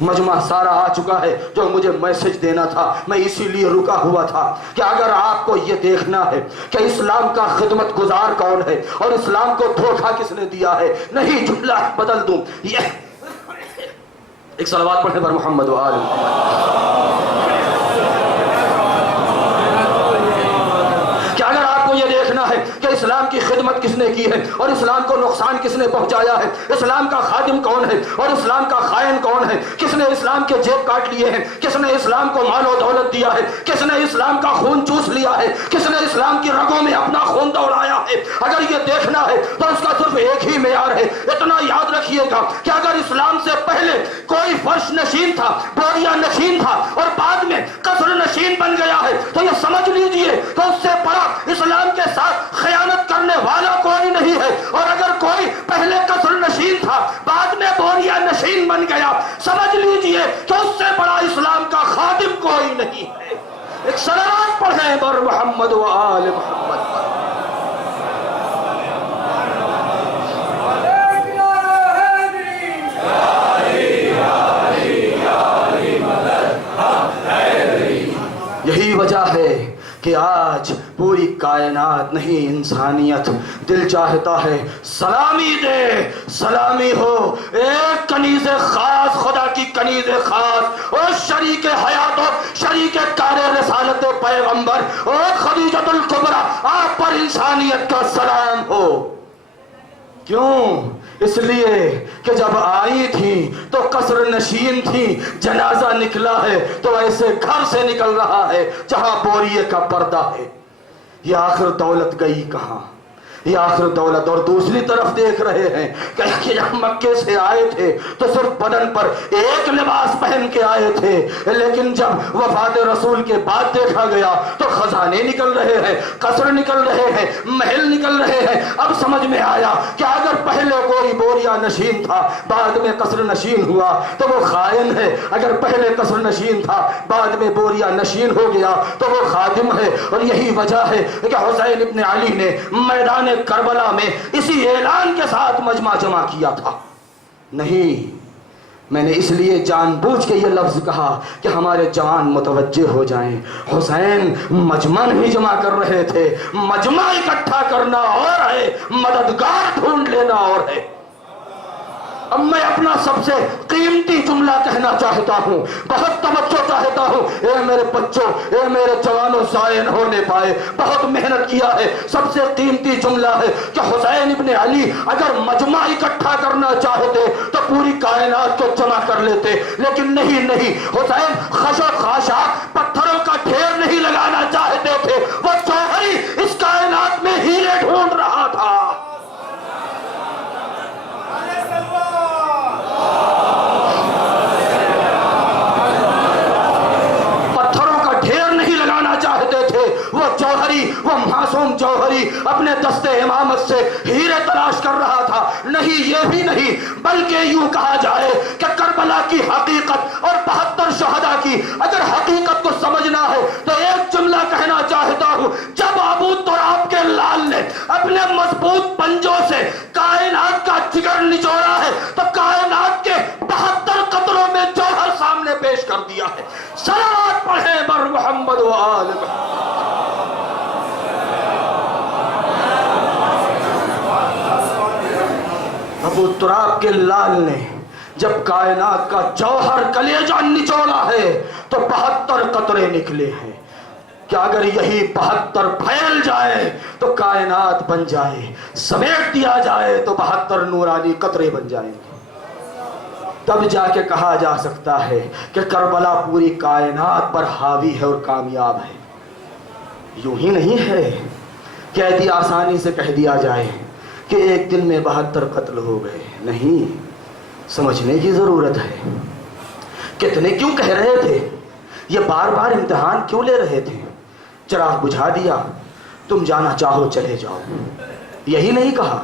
مجمع سارا آ چکا ہے جو مجھے میسج دینا تھا، میں اسی لیے رکا ہوا تھا کہ اگر آپ کو یہ دیکھنا ہے کہ اسلام کا خدمت گزار کون ہے اور اسلام کو دھوکہ کس نے دیا ہے، نہیں جملہ بدل دوں، یہ ایک صلوات پڑھیں پر محمد و آل محمد، کہ اگر آپ کو یہ دیکھنا ہے کہ اسلام کی خدمت کس نے کی ہے اور اسلام کو نقصان کس نے پہنچایا ہے، اسلام کا خادم کون ہے اور اسلام کا خائن کون ہے، کس نے اسلام کے جیب کاٹ لیے ہیں، کس نے اسلام کو مال و دولت دیا ہے، کس نے اسلام کا خون چوس لیا ہے، کس نے اسلام کی رگوں میں اپنا خون دوڑایا ہے، اگر یہ دیکھنا ہے تو اس کا صرف ایک ہی معیار ہے۔ اتنا یاد رکھیے گا کہ اگر اسلام سے پہلے کوئی فرش نشین تھا، بوریا نشین تھا اور بعد میں قصر نشین بن گیا ہے تو یہ سمجھ لیجئے کہ اس سے بڑا اسلام کے ساتھ خیانت کرنے والا کوئی نہیں ہے، اور اگر کوئی پہلے قصر نشین تھا بعد میں بوریا نشین بن گیا، سمجھ لیجئے کہ اس سے بڑا اسلام کا خادم کوئی نہیں ہے۔ ایک صلوات پڑھیں بر محمد و آل محمد پر۔ یہی وجہ ہے کہ آج پوری کائنات نہیں انسانیت دل چاہتا ہے سلامی دے، سلامی ہو ایک کنیز خاص، خدا کی کنیز خاص اور شریک حیات اور شریک کار رسالت پیغمبر اور خدیجۃ الکبریٰ، آپ پر انسانیت کا سلام ہو۔ کیوں؟ اس لیے کہ جب آئی تھی تو قصر نشین تھی، جنازہ نکلا ہے تو ایسے گھر سے نکل رہا ہے جہاں بوریے کا پردہ ہے۔ یہ آخر دولت گئی کہاں؟ یہ آخر دولت، اور دوسری طرف دیکھ رہے ہیں کہ جب مکے سے آئے تھے تو صرف بدن پر ایک لباس پہن کے آئے تھے، لیکن جب وفات رسول کے بعد دیکھا گیا تو خزانے نکل رہے ہیں، قصر نکل رہے ہیں، محل نکل رہے ہیں۔ اب سمجھ میں آیا کہ اگر پہلے کوئی بوریا نشین تھا بعد میں قصر نشین ہوا تو وہ خائن ہے، اگر پہلے قصر نشین تھا بعد میں بوریا نشین ہو گیا تو وہ خادم ہے۔ اور یہی وجہ ہے کہ حسین ابن علی نے میدان کربلا میں اسی اعلان کے ساتھ مجمع جمع کیا تھا۔ نہیں، میں نے اس لیے جان بوجھ کے یہ لفظ کہا کہ ہمارے جوان متوجہ ہو جائیں، حسین مجمع نہیں جمع کر رہے تھے، مجمع اکٹھا کرنا اور ہے، مددگار ڈھونڈ لینا اور ہے۔ اب میں اپنا سب سے قیمتی جملہ کہنا چاہتا ہوں، بہت توجہ چاہتا ہوں، اے میرے بچوں، اے میرے جوانوں، ضائع نہ ہونے پائے، بہت محنت کیا ہے۔ سب سے قیمتی جملہ ہے کہ حسین ابن علی اگر مجمع اکٹھا کرنا چاہتے تو پوری کائنات کو جمع کر لیتے، لیکن نہیں، حسین خش و خاشاک پتھروں کا ڈھیر نہیں لگانا چاہتے تھے، وہ جوہری اس کائنات میں ہیرے ڈھونڈ رہا تھا۔ وہ جوہری، وہ معصوم جوہری اپنے دستے امامت سے ہیرے تلاش کر رہا تھا۔ نہیں، یہ بھی نہیں، بلکہ یوں کہا جائے کہ کربلا کی حقیقت اور 72 شہداء کی اگر حقیقت کو سمجھنا ہے تو ایک جملہ کہنا چاہتا ہوں، جب ابو تراب کے لال نے اپنے مضبوط پنجوں سے کائنات کا جگر نچوڑا ہے تو کائنات کے 72 قطروں میں جوہر سامنے پیش کر دیا ہے۔ صلوات پڑھیں بر محمد و آل محمد۔ ابو تراب کے لال نے جب کائنات کا جوہر کلیجہ نچوڑا ہے تو 72 قطرے نکلے ہیں کہ اگر یہی 72 پھیل جائے تو کائنات بن جائے، سمیٹ دیا جائے تو 72 نورانی قطرے بن جائیں گے۔ تب جا کے کہا جا سکتا ہے کہ کربلا پوری کائنات پر حاوی ہے اور کامیاب ہے۔ یوں ہی نہیں ہے کہ ایسی آسانی سے کہہ دیا جائے کہ ایک دن میں 72 قتل ہو گئے، نہیں، سمجھنے کی ضرورت ہے۔ کتنے کیوں کہہ رہے تھے، یہ بار بار امتحان کیوں لے رہے تھے؟ چراغ بجھا دیا، تم جانا چاہو چلے جاؤ، یہی نہیں کہا؟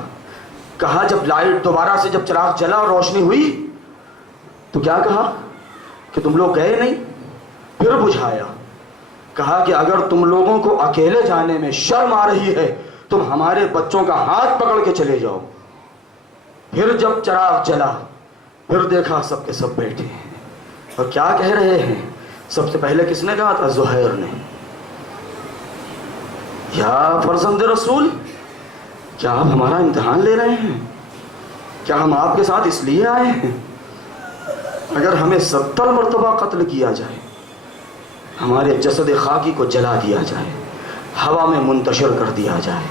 کہا جب لائٹ دوبارہ سے جب چراغ جلا اور روشنی ہوئی تو کیا کہا کہ تم لوگ گئے نہیں؟ پھر بجھایا، کہا کہ اگر تم لوگوں کو اکیلے جانے میں شرم آ رہی ہے تم ہمارے بچوں کا ہاتھ پکڑ کے چلے جاؤ۔ پھر جب چراغ جلا پھر دیکھا سب کے سب بیٹھے ہیں، اور کیا کہہ رہے ہیں؟ سب سے پہلے کس نے کہا تھا؟ زہیر نے. یا فرزند رسول، کیا آپ ہمارا امتحان لے رہے ہیں؟ کیا ہم آپ کے ساتھ اس لیے آئے ہیں؟ اگر ہمیں 70 مرتبہ قتل کیا جائے، ہمارے جسد خاکی کو جلا دیا جائے، ہوا میں منتشر کر دیا جائے،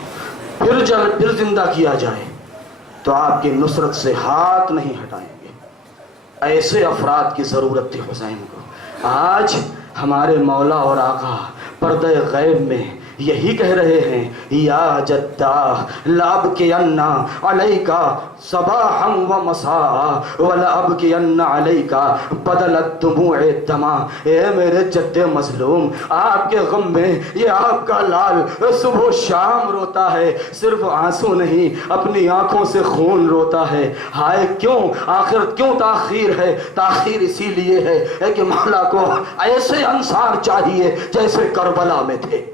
پھر زندہ کیا جائے، تو آپ کی نصرت سے ہاتھ نہیں ہٹائیں گے. ایسے افراد کی ضرورت تھی حسین کو. آج ہمارے مولا اور آقا پردہ غیب میں یہی کہہ رہے ہیں، یا جدہ لأبکین علیکا صباحا و مساء ولأبکین علیکا بدلت دموع دما. اے میرے جد مظلوم، آپ کے غم میں یہ آپ کا لال صبح و شام روتا ہے، صرف آنسو نہیں، اپنی آنکھوں سے خون روتا ہے. ہائے کیوں آخر کیوں تاخیر ہے؟ تاخیر اسی لیے ہے کہ مولا کو ایسے انصار چاہیے جیسے کربلا میں تھے،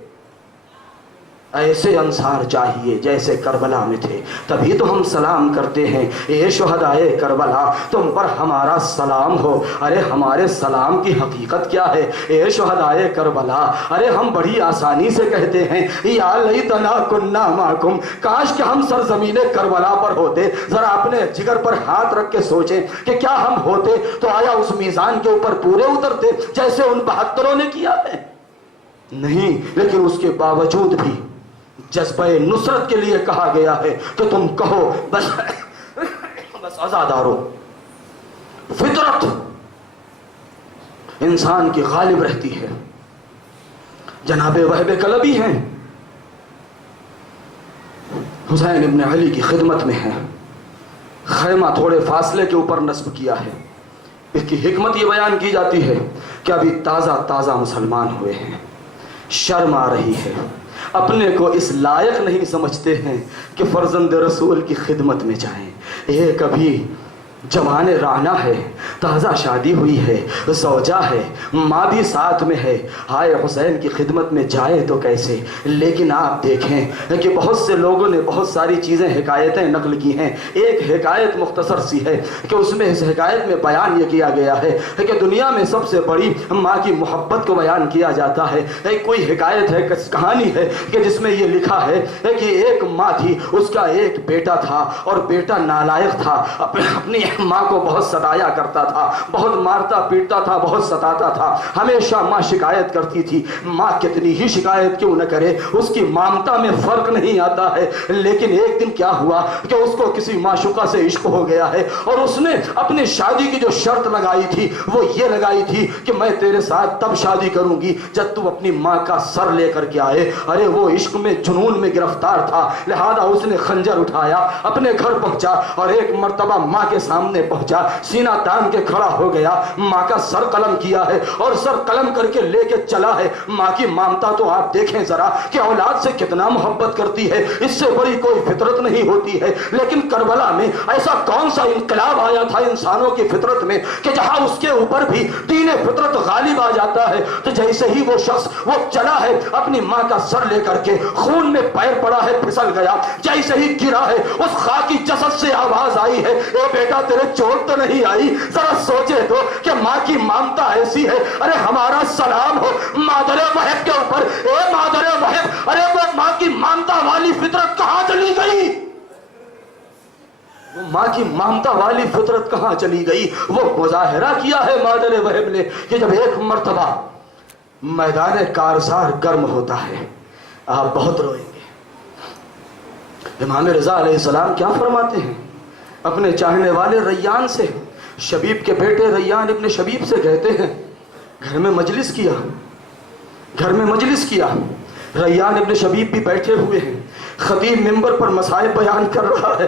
ایسے انصار چاہیے جیسے کربلا میں تھے. تبھی تو ہم سلام کرتے ہیں، اے شہدائے کربلا تم پر ہمارا سلام ہو. ارے ہمارے سلام کی حقیقت کیا ہے؟ اے شہدائے کربلا، ارے ہم بڑی آسانی سے کہتے ہیں یا لیتنا کنا معکم، کاش کہ ہم سرزمین کربلا پر ہوتے. ذرا اپنے جگر پر ہاتھ رکھ کے سوچیں کہ کیا ہم ہوتے تو آیا اس میزان کے اوپر پورے اترتے جیسے ان 72 نے کیا ہے؟ نہیں. لیکن اس کے باوجود بھی جذبہ نصرت کے لیے کہا گیا ہے کہ تم کہو بس عزادارو. فطرت انسان کی غالب رہتی ہے. جناب وہب کلبی ہیں، حسین ابن علی کی خدمت میں ہیں، خیمہ تھوڑے فاصلے کے اوپر نصب کیا ہے. اس کی حکمت یہ بیان کی جاتی ہے کہ ابھی تازہ مسلمان ہوئے ہیں، شرم آ رہی ہے، اپنے کو اس لائق نہیں سمجھتے ہیں کہ فرزند رسول کی خدمت میں جائیں. ایک ابھی جوان رانا ہے، تازہ شادی ہوئی ہے، زوجہ ہے، ماں بھی ساتھ میں ہے. ہائے حسین کی خدمت میں جائے تو کیسے؟ لیکن آپ دیکھیں کہ بہت سے لوگوں نے بہت ساری چیزیں حکایتیں نقل کی ہیں. ایک حکایت مختصر سی ہے کہ اس میں اس حکایت میں بیان یہ کیا گیا ہے کہ دنیا میں سب سے بڑی ماں کی محبت کو بیان کیا جاتا ہے. کوئی حکایت ہے، کہانی ہے کہ جس میں یہ لکھا ہے کہ ایک ماں تھی، اس کا ایک بیٹا تھا اور بیٹا نالائق تھا، اپنی ماں کو بہت ستایا کرتا تھا، بہت مارتا پیٹتا تھا، بہت ستاتا تھا. ہمیشہ ماں شکایت کرتی تھی. ماں کتنی ہی شکایت کیوں نہ کرے، اس کی مامتا میں فرق نہیں آتا ہے. لیکن ایک دن کیا ہوا کہ اس کو کسی معشوقہ سے عشق ہو گیا ہے اور اس نے اپنی شادی کی جو شرط لگائی تھی وہ یہ لگائی تھی کہ میں تیرے ساتھ تب شادی کروں گی جب تو اپنی ماں کا سر لے کر کے آئے. ارے وہ عشق میں جنون میں گرفتار تھا، لہذا اس نے خنجر اٹھایا، اپنے گھر پہنچا اور ایک مرتبہ ماں کے سامنے پہنچا، سینہ تان کے کھڑا ہو گیا، ماں کا سر قلم کیا ہے اور سر قلم کر کے لے کے چلا ہے. ماں کی مامتا تو آپ دیکھیں ذرا کہ اولاد سے کتنا محبت کرتی ہے، اس سے بڑی کوئی فطرت نہیں ہوتی ہے. لیکن کربلا میں ایسا کون سا انقلاب آیا تھا انسانوں کی فطرت میں کہ جہاں اس کے اوپر بھی دین فطرت غالب آ جاتا ہے. تو جیسے ہی وہ شخص وہ چلا ہے، اپنی ماں کا سر لے کر کے خون میں پیر پڑا ہے، پھسل گیا، جیسے ہی گرا ہے اس خاکی جسد سے آواز آئی ہے، اے بیٹا تیرے چوٹ تو نہیں آئی؟ ذرا سوچے تو کہ ماں کی مامتا ایسی ہے. ارے ہمارا سلام ہو مادر وہب کے اوپر. اے مادر وہب، ارے وہ ماں کی مامتا والی فطرت کہاں چلی گئی؟ وہ ماں کی مامتا والی فطرت کہاں چلی گئی؟ وہ مظاہرہ کیا ہے مادر وہب نے کہ جب ایک مرتبہ میدان کارزار گرم ہوتا ہے آپ بہت روئیں گے. امام رضا علیہ السلام کیا فرماتے ہیں؟ اپنے چاہنے والے ریان سے، شبیب کے بیٹے ریان ابن شبیب سے کہتے ہیں، گھر میں مجلس کیا. ریان ابن شبیب بھی بیٹھے ہوئے ہیں، خطیب منبر پر مسائل بیان کر رہا ہے،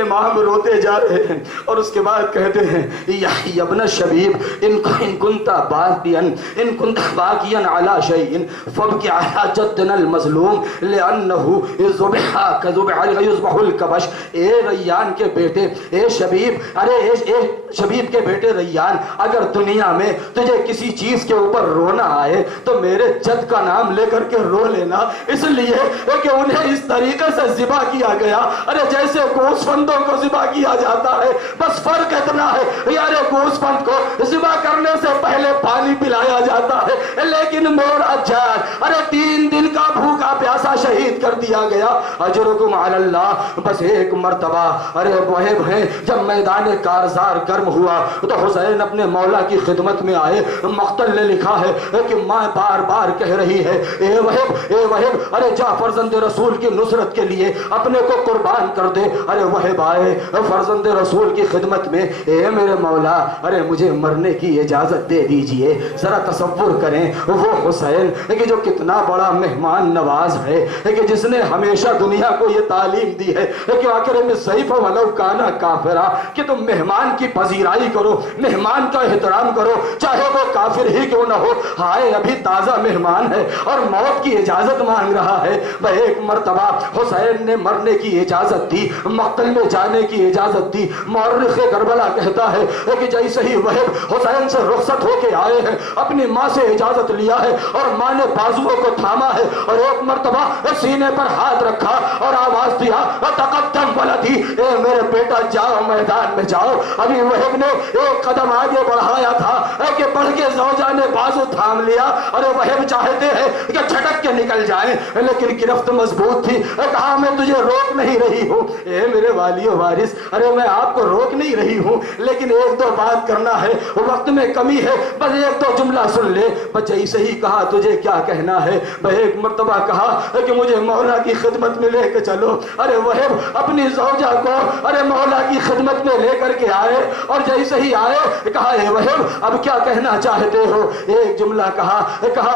امام روتے جا رہے ہیں اور اس کے بعد کہتے ہیں یا ابن شبیب ان کنت باقیا علی شیء فابکی علی جدنا المظلوم لانه یذبح الکبش. اے ریان کے بیٹے، اے شبیب، اے شبیب کے بیٹے ریان، اگر دنیا میں تجھے کسی چیز کے اوپر رونا آئے تو میرے جد کا نام لے کر کے رو بولے نا، اس لیے کہ انہیں اس طریقے سے ذبح کیا گیا ارے جیسے گوشت بندوں کو ذبح کیا جاتا ہے، بس فرق اتنا ہے یار گوشت بند کو ذبح کرنے سے پہلے پانی پلایا جاتا ہے، لیکن میرا جان ارے 3 دن کا بھوکا پیاسا شہید کر دیا گیا۔ اجرکم علی اللہ۔ بس ایک مرتبہ ارے وہب ہے جب میدان کارزار گرم ہوا تو حسین اپنے مولا کی خدمت میں آئے۔ مقتل نے لکھا ہے کہ ماں بار بار کہہ رہی ہے اے وہب ارے جا فرزند رسول کی نصرت کے لیے اپنے کو قربان کر دے۔ ارے وہب آئے فرزند رسول کی خدمت میں، اے میرے مولا ارے مجھے مرنے کی اجازت دے دیجئے۔ ذرا تصور کریں وہ حسین کہ جو کتنا بڑا مہمان نواز ہے، کہ جس نے ہمیشہ دنیا کو یہ تعلیم دی ہے کہ اکرم الضیف ولو کان کافرا، کہ تم مہمان کی پذیرائی کرو، مہمان کا احترام کرو چاہے وہ کافر ہی کیوں نہ ہو۔ ہائے ابھی تازہ مہمان ہے اور موت کی اجازت مانگ رہا ہے۔ ایک مرتبہ حسین نے مرنے کی اجازت دی، مقتل میں جانے کی اجازت دی۔ مورخ کربلا کہتا ہے کہ جیسے ہی وہب حسین سے رخصت ہو کے آئے ہیں اپنی ماں سے اجازت لیا ہے اور ماں نے بازوؤں کو تھاما ہے اور ایک مرتبہ سینے پر ہاتھ رکھا اور آواز دیا تقدم ولدی، اے میرے بیٹا جاؤ میدان میں جاؤ۔ ابھی وہب نے ایک قدم آگے بڑھایا تھا کہ بڑھ کے زوجہ نے بازو تھام لیا اور وہب چاہتے ہیں کہ جھٹک کے نکل جائیں، لیکن گرفت مضبوط تھی۔ کہا میں تجھے روک نہیں رہی ہوں اے میرے والی و وارث، ارے میں آپ کو روک نہیں رہی ہوں لیکن ایک دو بات کرنا ہے، وقت میں کمی ہے، بس ایک دو جملہ سن لے۔ بچے اسے ہی کہا تجھے کیا کہنا ہے؟ ایک مرتبہ کہا کہ مجھے مولا کی خدمت میں لے کے چلو۔ ارے وہب اپنی زوجہ کو ارے مولا کی خدمت میں لے کر کے آئے اور جیسے ہی آئے کہا اے وہب اب کیا کہنا چاہتے ہو؟ ایک جملہ کہا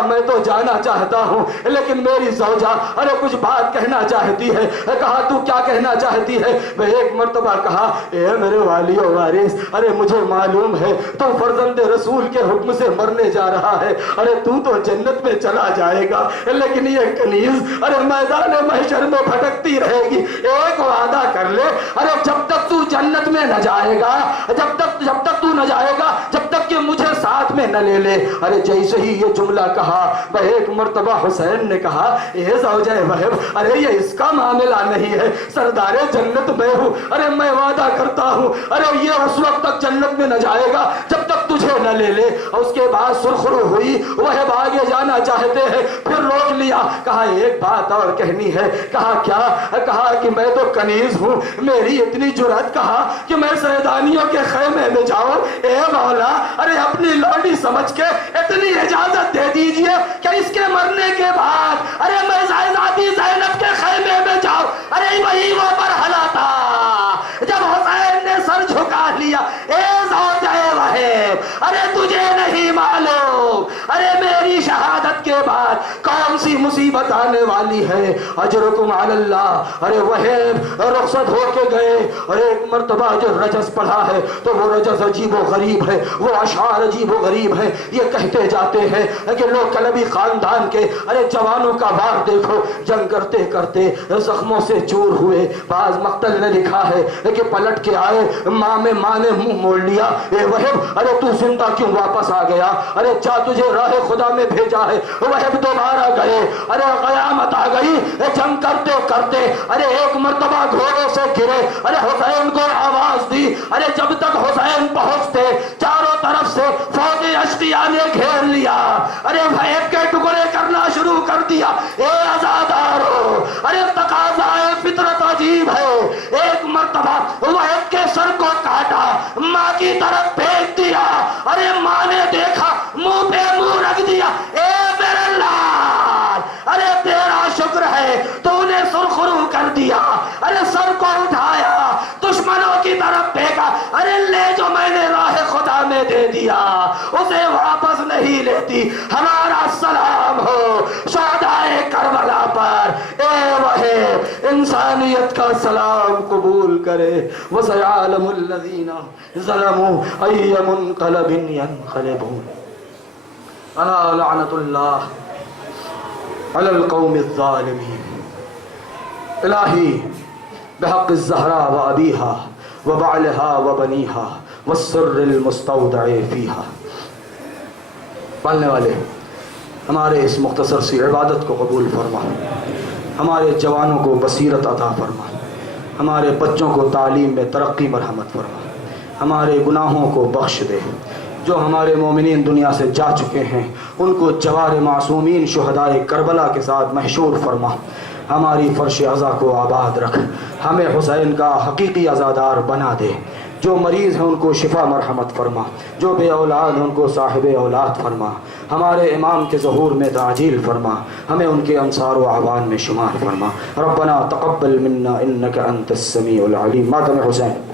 میں تو جانا چاہتا ہوں لیکن میری زوجہ ارے کچھ بات کہنا چاہتی ہے۔ کہا تو کیا کہنا چاہتی ہے؟ وہ ایک مرتبہ کہا اے میرے والی و وارث ارے مجھے معلوم ہے تو فرزند رسول کے حکم سے مرنے جا رہا ہے، ارے تو جنت میں چلا جائے گا لیکن یہ کنیز ارے میدان محشر میں بھٹکتی رہے گی۔ ایک وعدہ کر لے ارے جب تک تو جنت میں نہ جائے گا، جب تک تو نہ جائے گا جب تک کہ مجھے ساتھ میں نہ لے لے۔ ارے جیسے ہی یہ جملہ کہا وہ ایک مرتبہ حسین نے کہا اے زوجہ وہب ارے یہ اس کا معاملہ نہیں ہے، سردار جنت میں ہوں، ارے میں وعدہ کرتا ہوں ارے یہ اس وقت تک جنت میں نہ جائے گا جب تک تجھے نہ لے لے۔ اور اس کے بعد سرخرو ہوئی، وہب آگے جانا چاہتے ہیں پھر روک لیا۔ کہا ایک بات اور کہنی ہے۔ کہا کیا؟ کہا کہ میں تو کنیز ہوں، میری اتنی جرأت کہا کہ میں سیدانیوں کے خیمے میں جاؤں۔ اے مولا ارے اپنی لوڈی سمجھ کے اتنی اجازت دے دیجئے کہ اس کے مرنے کے بعد ارے میں زائزادی زینب کے خیمے میں جاؤں۔ ارے وہی وہ مرحلہ تھا جب حسین نے سر جھکا لیا۔ اے زوجہ وہب ارے تجھے نہیں معلوم ارے میری شہادت کے بعد کون سی مصیبت آنے والی ہے۔ اجرکم علی اللہ۔ ارے وہب رخصت ہو کے گئے اور ایک مرتبہ جو رجز پڑھا ہے تو وہ رجز عجیب و غریب ہے، وہ اشعار عجیب و غریب ہے۔ یہ کہتے جاتے ہیں کہ لوگ کلبی خاندان کے ارے جوانوں کا وار دیکھو، جنگ کرتے کرتے زخموں سے چور ہوئے۔ بعض مقتل نے لکھا ہے کہ پلٹ کے آئے، ماں نے منہ موڑ لیا، اے وہب ارے تو زندہ کیوں واپس آ گیا؟ ارے جا تجھے راہ خدا میں بھیجا ہے۔ وہب دوبارہ گئے، ارے قیامت آ گئی۔ جنگ کرتے کرتے ارے ایک مرتبہ گھوڑے سے گرے، ارے حسین کو آواز دی، ارے جب تک حسین پہنچتے چاروں طرف سے فوج اشقیاء نے گھیر لیا، ارے وہب کے ٹکڑے کرنا شروع کر دیا۔ اے آزادارو ارے تقاضائے فطرت عجیب ہے۔ ایک مرتبہ وہب کے سر کو کاٹا، ماں کی طرف پھینک دیا، ارے ماں نے دیکھا منہ پہ منہ رکھ دیا۔ اے میرے لال ارے تیرا شکر ہے تو انہیں سرخرو کر دیا، ارے سر کو اٹھایا دشمنوں کی طرف پھینکا، ارے لے جو میں نے راہ خدا میں دے دیا اسے واپس نہیں لیتی۔ ہمارا سلام ہو شہدائے کربلا پر، اے وہب انسانیت کا سلام قبول کرے۔ وَسَيَعْلَمُ الَّذِينَ ظَلَمُوا أَيَّ مُنقَلَبٍ يَنقَلِبُونَ۔ أَلَا لَعْنَةُ اللَّهِ عَلَى الْقَوْمِ الظَّالِمِينَ۔ الہی بحق الزہراء وأبیہا وبعلہا وبنیہا والسر المستودع فیہا۔ پڑھنے والے ہمارے اس مختصر سی عبادت کو قبول فرما، ہمارے جوانوں کو بصیرت عطا فرما، ہمارے بچوں کو تعلیم میں ترقی مرحمت فرما، ہمارے گناہوں کو بخش دے۔ جو ہمارے مومنین دنیا سے جا چکے ہیں ان کو جوار معصومین شہدائے کربلا کے ساتھ محشور فرما، ہماری فرش عزا کو آباد رکھ، ہمیں حسین کا حقیقی عزادار بنا دے۔ جو مریض ہیں ان کو شفا مرحمت فرما، جو بے اولاد ہیں ان کو صاحب اولاد فرما، ہمارے امام کے ظہور میں تعجیل فرما، ہمیں ان کے انصار و اعوان میں شمار فرما۔ ربنا تقبل منا انک انت السمیع العلیم۔ ماتم حسین۔